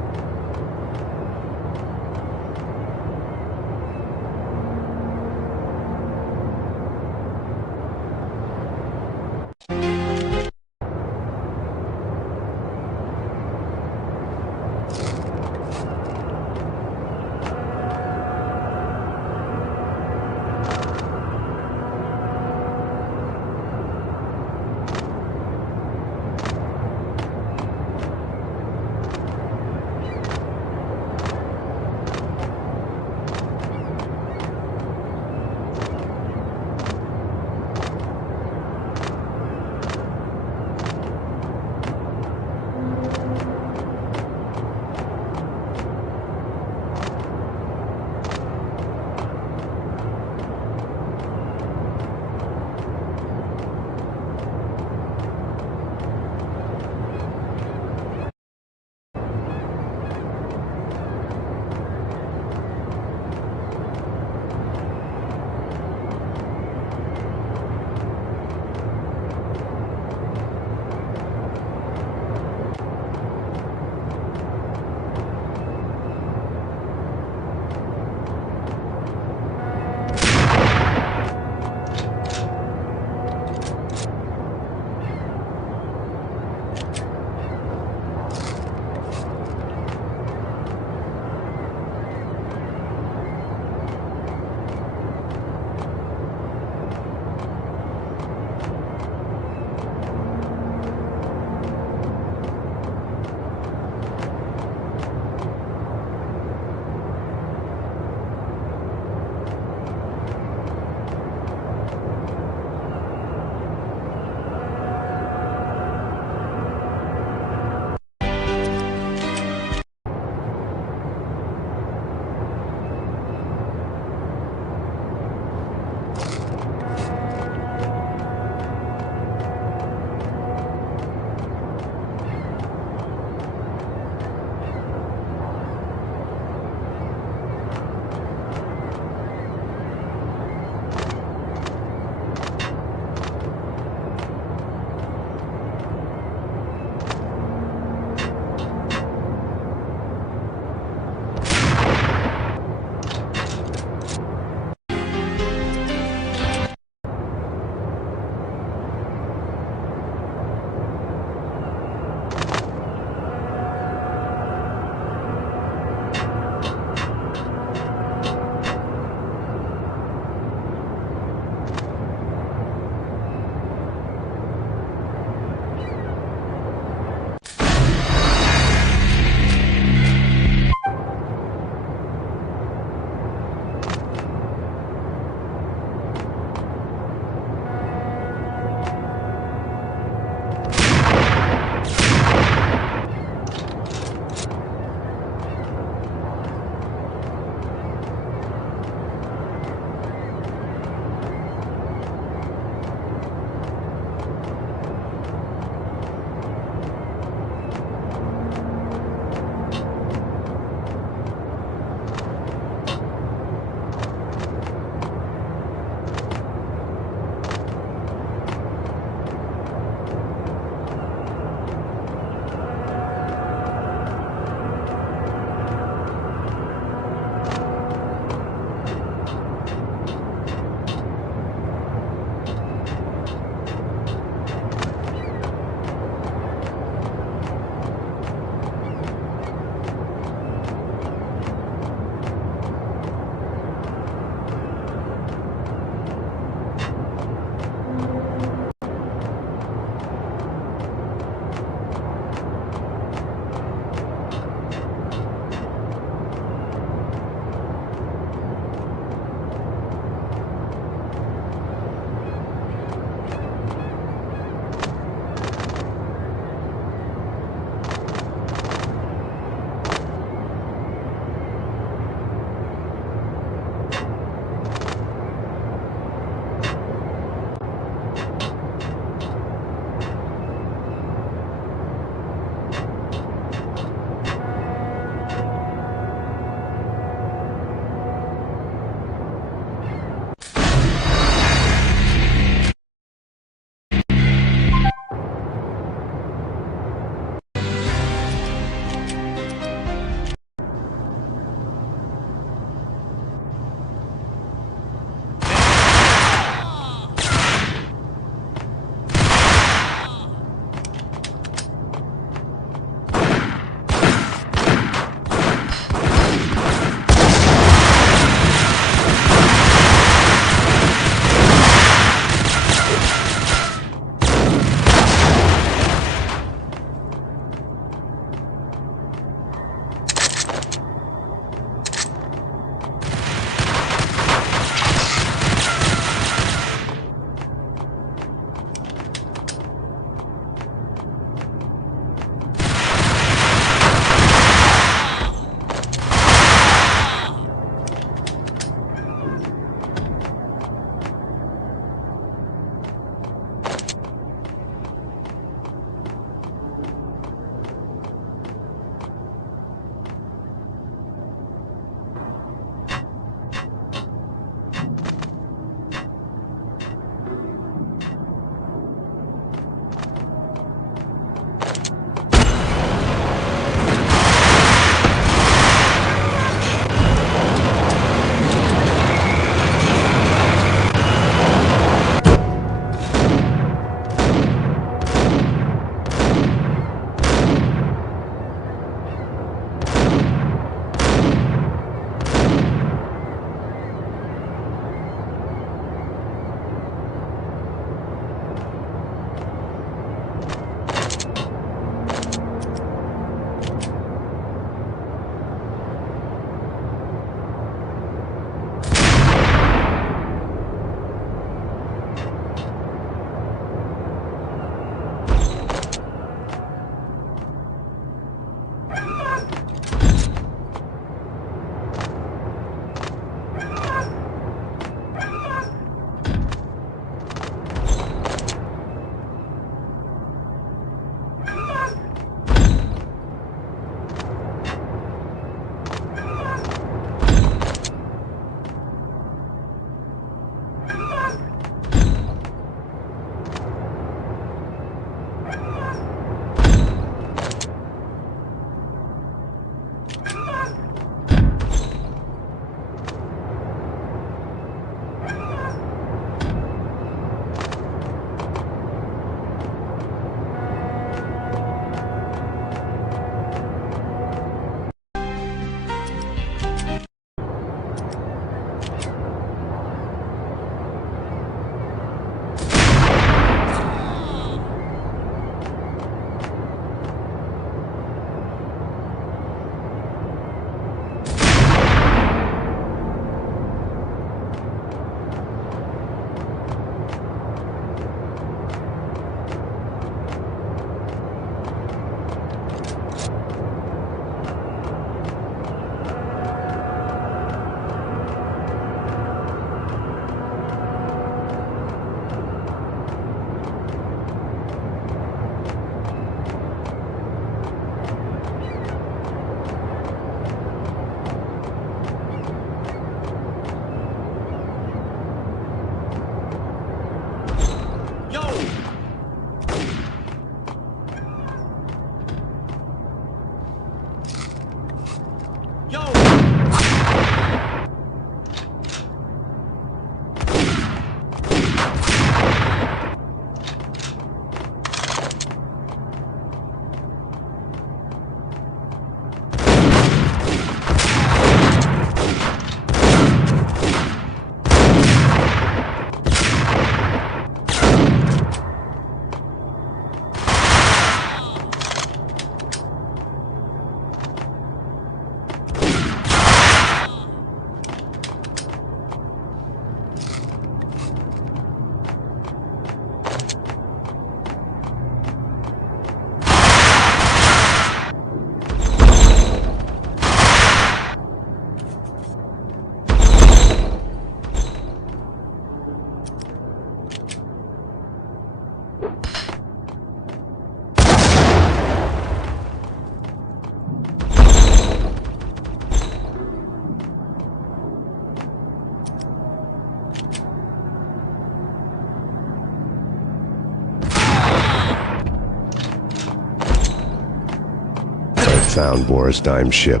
found Boris Dime's ship.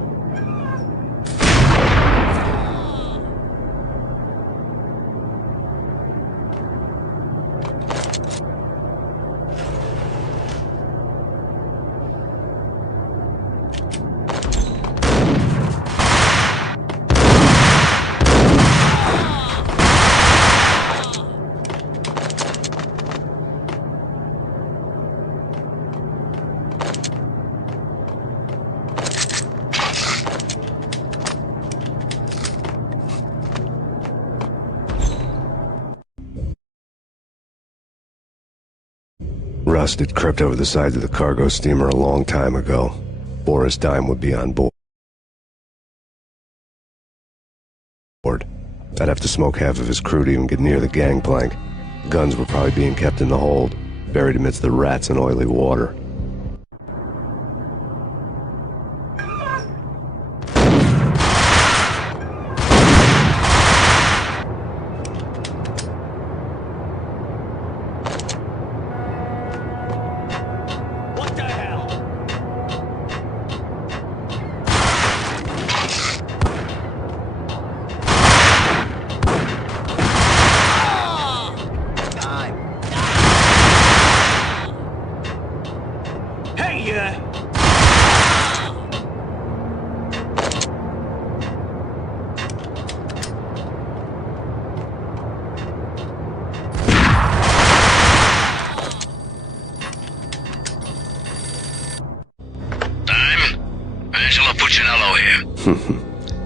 Rust had crept over the sides of the cargo steamer a long time ago. Boris Dime would be on board. I'd have to smoke half of his crew to even get near the gangplank. Guns were probably being kept in the hold, buried amidst the rats and oily water.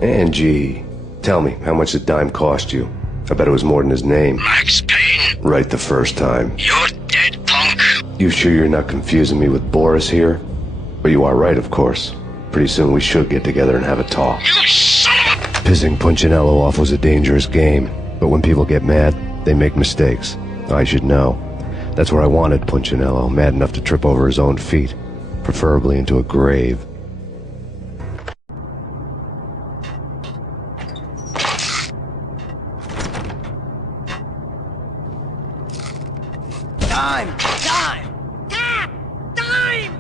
Angie, tell me, how much did Dime cost you? I bet it was more than his name. Max Payne. Right the first time. You're dead, punk. You sure you're not confusing me with Boris here? But you are right, of course. Pretty soon we should get together and have a talk. You son of a... Pissing Punchinello off was a dangerous game, but when people get mad, they make mistakes. I should know. That's where I wanted Punchinello, mad enough to trip over his own feet, preferably into a grave. Dime! Dime! Ah! Dime!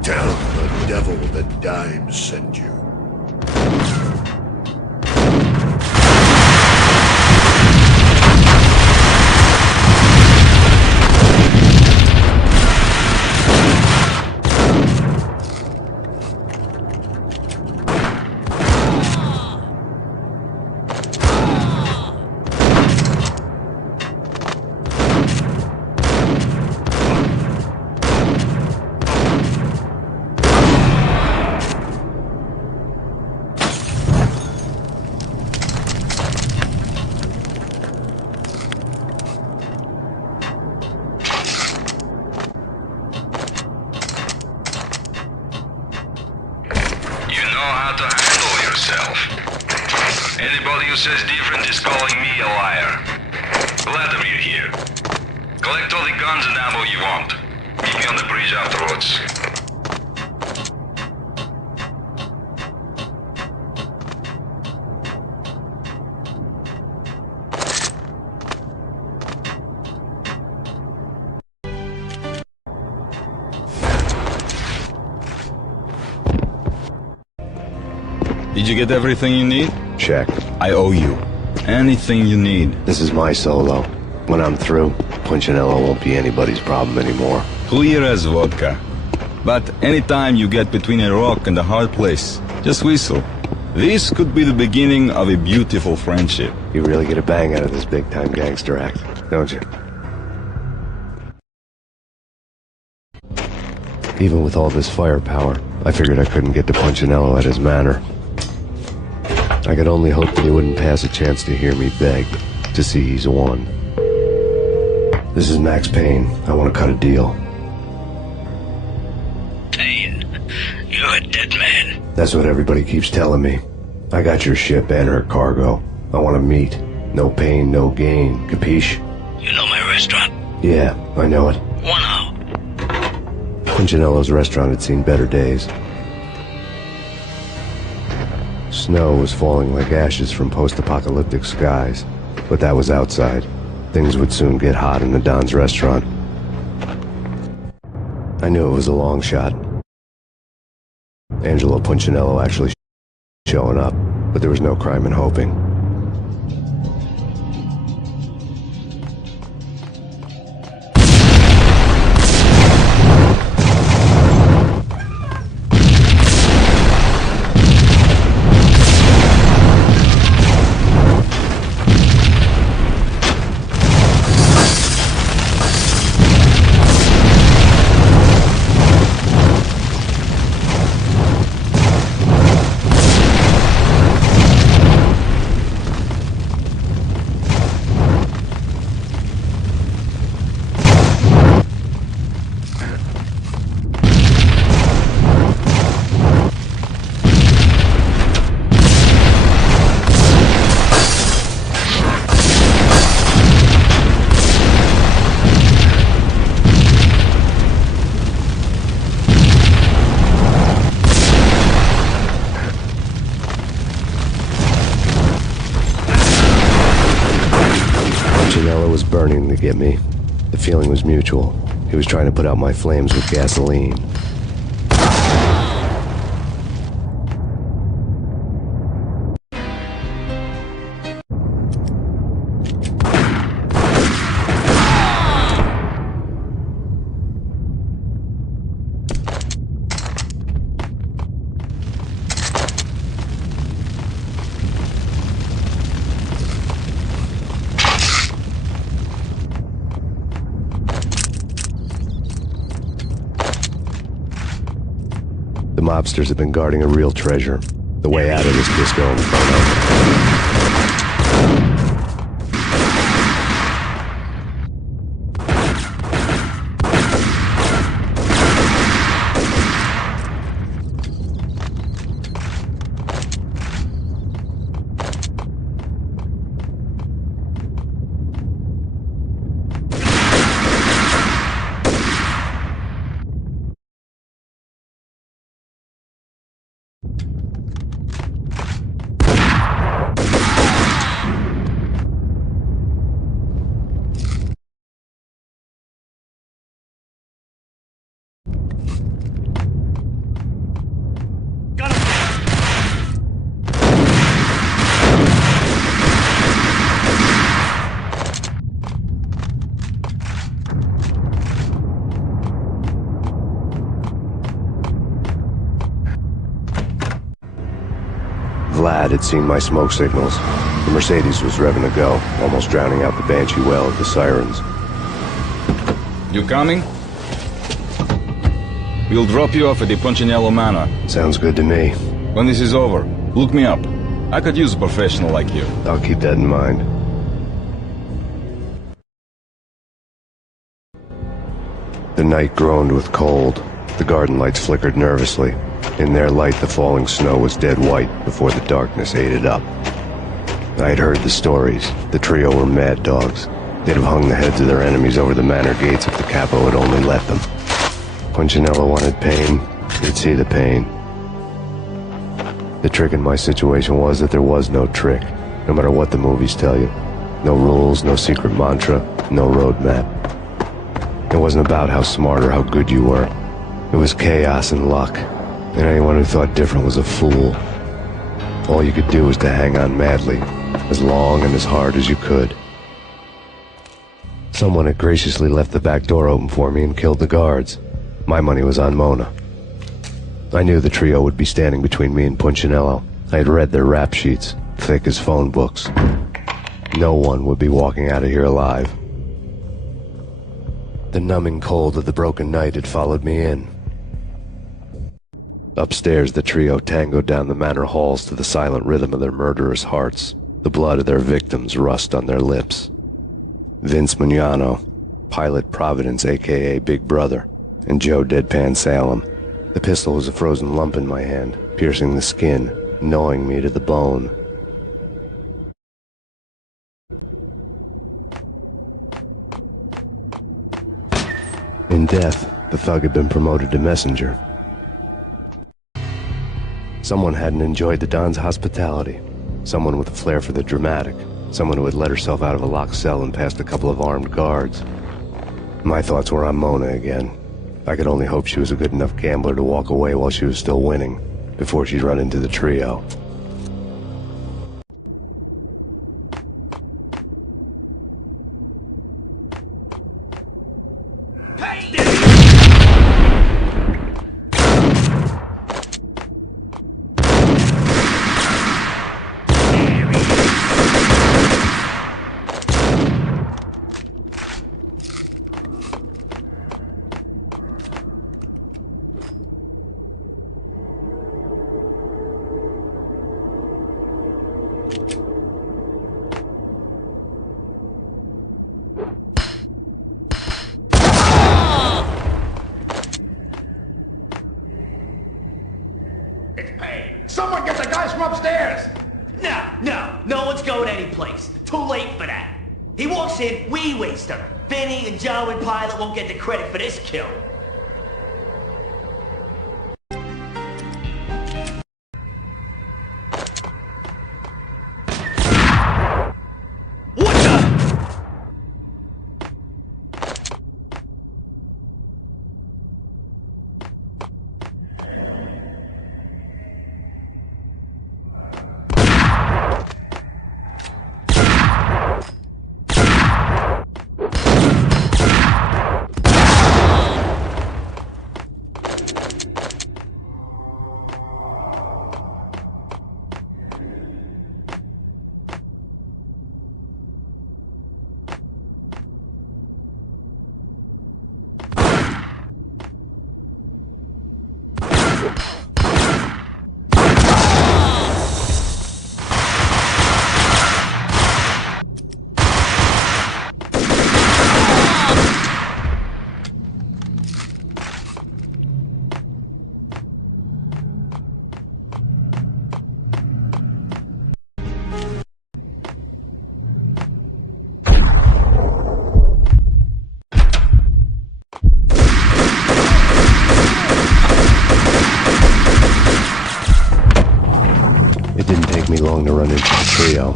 Tell the devil that Dime sent you. Anybody who says different is calling me a liar. Vladimir here. Collect all the guns and ammo you want. Meet me on the bridge afterwards. Did you get everything you need? Check. I owe you. Anything you need. This is my solo. When I'm through, Punchinello won't be anybody's problem anymore. Clear as vodka. But anytime you get between a rock and a hard place, just whistle. This could be the beginning of a beautiful friendship. You really get a bang out of this big-time gangster act, don't you? Even with all this firepower, I figured I couldn't get to Punchinello at his manor. I could only hope that he wouldn't pass a chance to hear me beg to see he's won. This is Max Payne. I want to cut a deal. Payne, you're a dead man. That's what everybody keeps telling me. I got your ship and her cargo. I want to meet. No pain, no gain. Capiche? You know my restaurant? Yeah, I know it. 1 hour. Punchinello's restaurant had seen better days. Snow was falling like ashes from post-apocalyptic skies, but that was outside. Things would soon get hot in the Don's restaurant. I knew it was a long shot. Angelo Punchinello actually showing up, but there was no crime in hoping. Punchinello was burning to get me. The feeling was mutual. He was trying to put out my flames with gasoline. The mobsters have been guarding a real treasure. The way out of this disco inferno. Vlad had seen my smoke signals. The Mercedes was revving to go, almost drowning out the banshee wail of the sirens. You coming? We'll drop you off at the Punchinello Manor. Sounds good to me. When this is over, look me up. I could use a professional like you. I'll keep that in mind. The night groaned with cold. The garden lights flickered nervously. In their light, the falling snow was dead white before the darkness ate it up. I had heard the stories. The trio were mad dogs. They'd have hung the heads of their enemies over the manor gates if the capo had only let them. Punchinello wanted pain. He'd see the pain. The trick in my situation was that there was no trick, no matter what the movies tell you. No rules, no secret mantra, no roadmap. It wasn't about how smart or how good you were. It was chaos and luck, and anyone who thought different was a fool. All you could do was to hang on madly, as long and as hard as you could. Someone had graciously left the back door open for me and killed the guards. My money was on Mona. I knew the trio would be standing between me and Punchinello. I had read their rap sheets, thick as phone books. No one would be walking out of here alive. The numbing cold of the broken night had followed me in. Upstairs, the trio tangoed down the manor halls to the silent rhythm of their murderous hearts. The blood of their victims rust on their lips. Vince Mugnano, Pilot Providence aka Big Brother, and Joe Deadpan Salem. The pistol was a frozen lump in my hand, piercing the skin, gnawing me to the bone. In death, the thug had been promoted to messenger. Someone hadn't enjoyed the Don's hospitality. Someone with a flair for the dramatic. Someone who had let herself out of a locked cell and past a couple of armed guards. My thoughts were on Mona again. I could only hope she was a good enough gambler to walk away while she was still winning, before she'd run into the trio. It's Payne! Someone get the guys from upstairs! No one's going anyplace. Too late for that. He walks in, we waste him. Vinny and Joe and Pilot won't get the credit for this kill. Me long to run into the trio.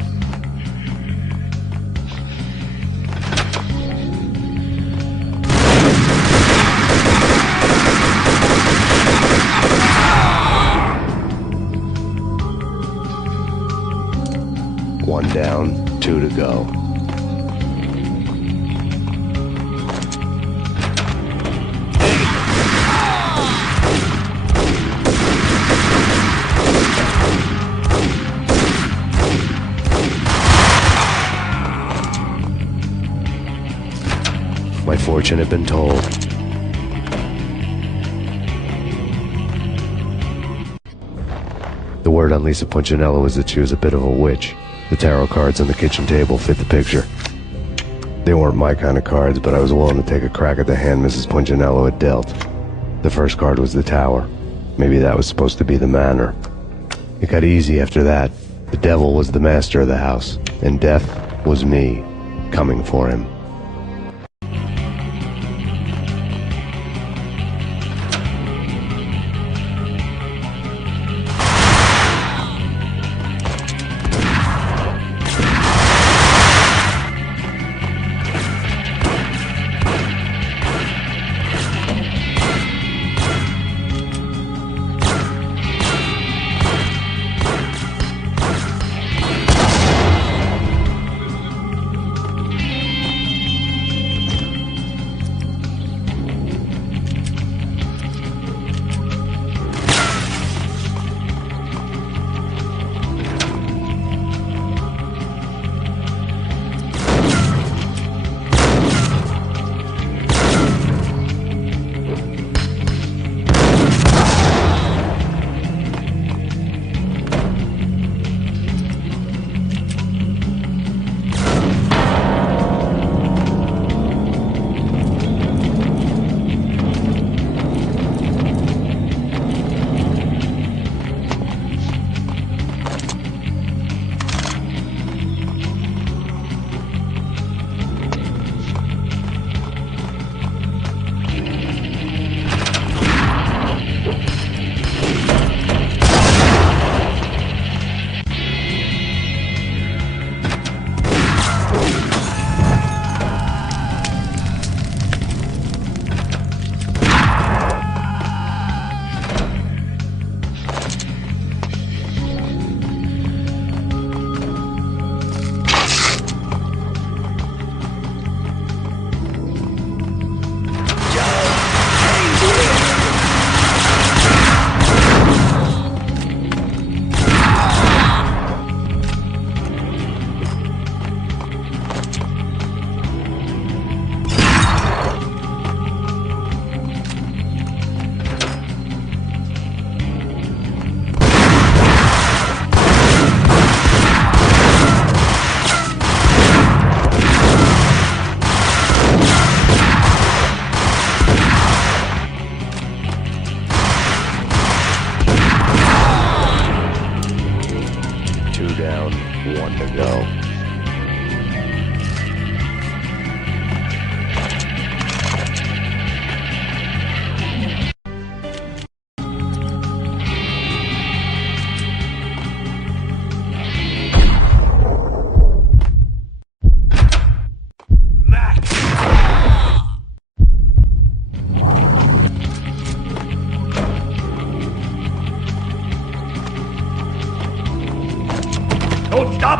One down, two to go. My fortune had been told. The word on Lisa Punchinello was that she was a bit of a witch. The tarot cards on the kitchen table fit the picture. They weren't my kind of cards, but I was willing to take a crack at the hand Mrs. Punchinello had dealt. The first card was the tower. Maybe that was supposed to be the manor. It got easy after that. The devil was the master of the house, and death was me, coming for him.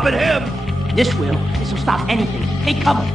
stopping him! This will. This will stop anything. Take cover.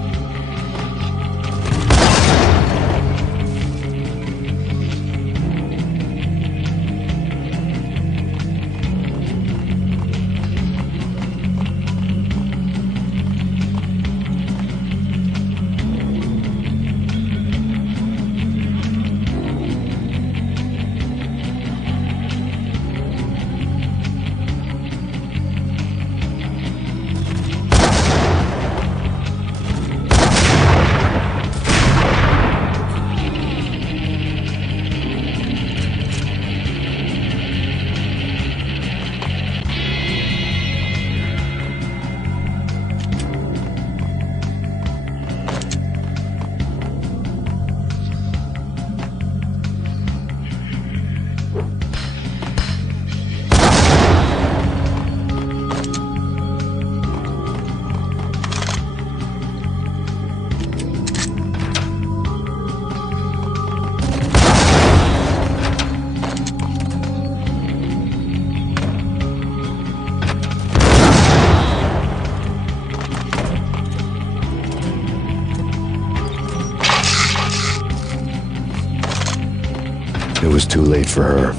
It was too late for her.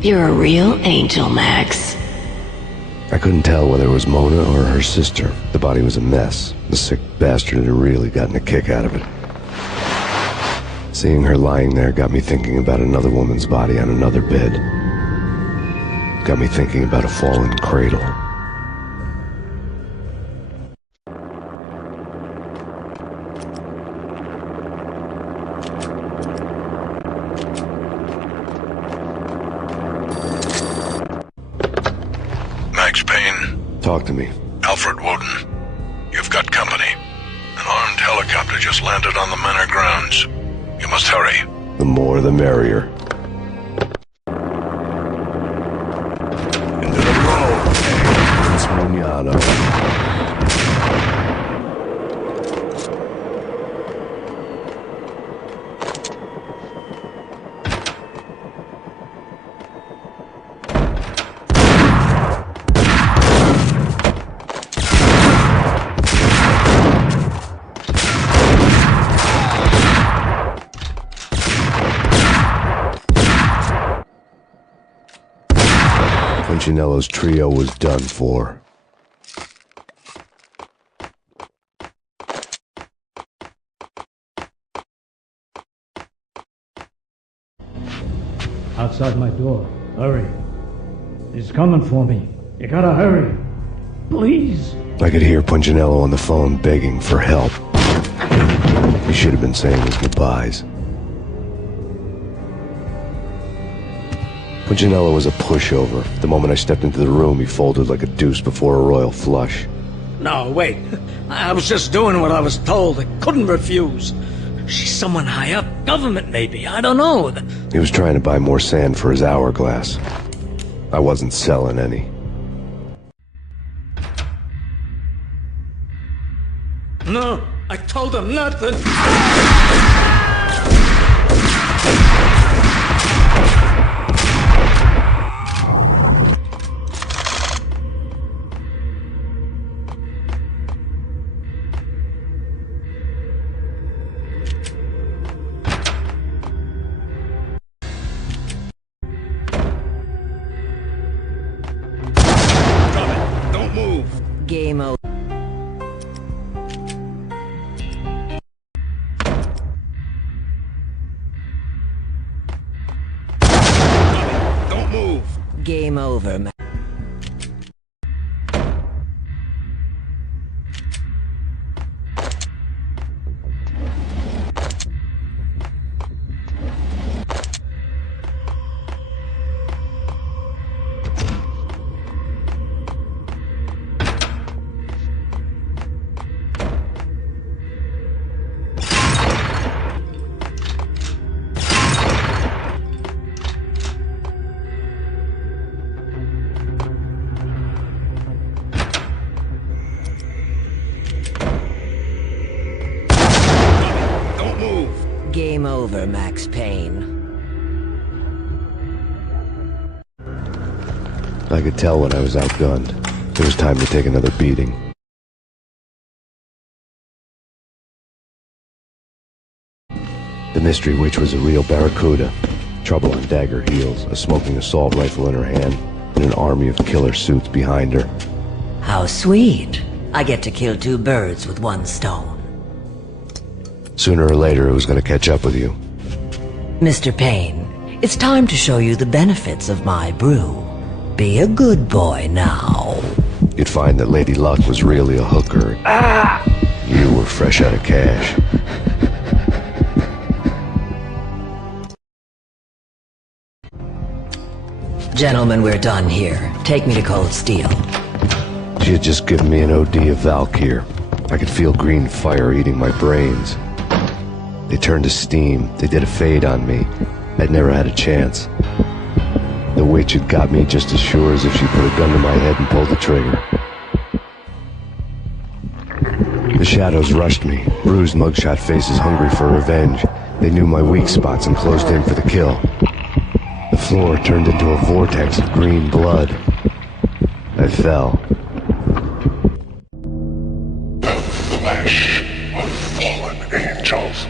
You're a real angel, Max. I couldn't tell whether it was Mona or her sister. The body was a mess. The sick bastard had really gotten a kick out of it. Seeing her lying there got me thinking about another woman's body on another bed. Got me thinking about a fallen cradle. Max Payne. Talk to me. Alfred Woden. You've got company. An armed helicopter just landed on the manor grounds. You must hurry. The more the merrier. Into the road. It's Mugnano. Punchinello's trio was done for. Outside my door. Hurry. He's coming for me. You gotta hurry. Please. I could hear Punchinello on the phone begging for help. He should have been saying his goodbyes. Punchinello was a pushover. The moment I stepped into the room, he folded like a deuce before a royal flush. No, wait. I was just doing what I was told. I couldn't refuse. She's someone high up. Government, maybe. I don't know. He was trying to buy more sand for his hourglass. I wasn't selling any. No, I told him nothing. Game over. Don't move. Game over, man. Game over, Max Payne. I could tell when I was outgunned. It was time to take another beating. The mystery witch was a real barracuda. Trouble on dagger heels, a smoking assault rifle in her hand, and an army of killer suits behind her. How sweet. I get to kill two birds with one stone. Sooner or later, it was going to catch up with you. Mr. Payne, it's time to show you the benefits of my brew. Be a good boy now. You'd find that Lady Luck was really a hooker. You were fresh out of cash. Gentlemen, we're done here. Take me to Cold Steel. She had just given me an OD of Valkyr. I could feel green fire eating my brains. They turned to steam. They did a fade on me. I'd never had a chance. The witch had got me just as sure as if she put a gun to my head and pulled the trigger. The shadows rushed me, bruised mugshot faces hungry for revenge. They knew my weak spots and closed in for the kill. The floor turned into a vortex of green blood. I fell. The flesh of fallen angels.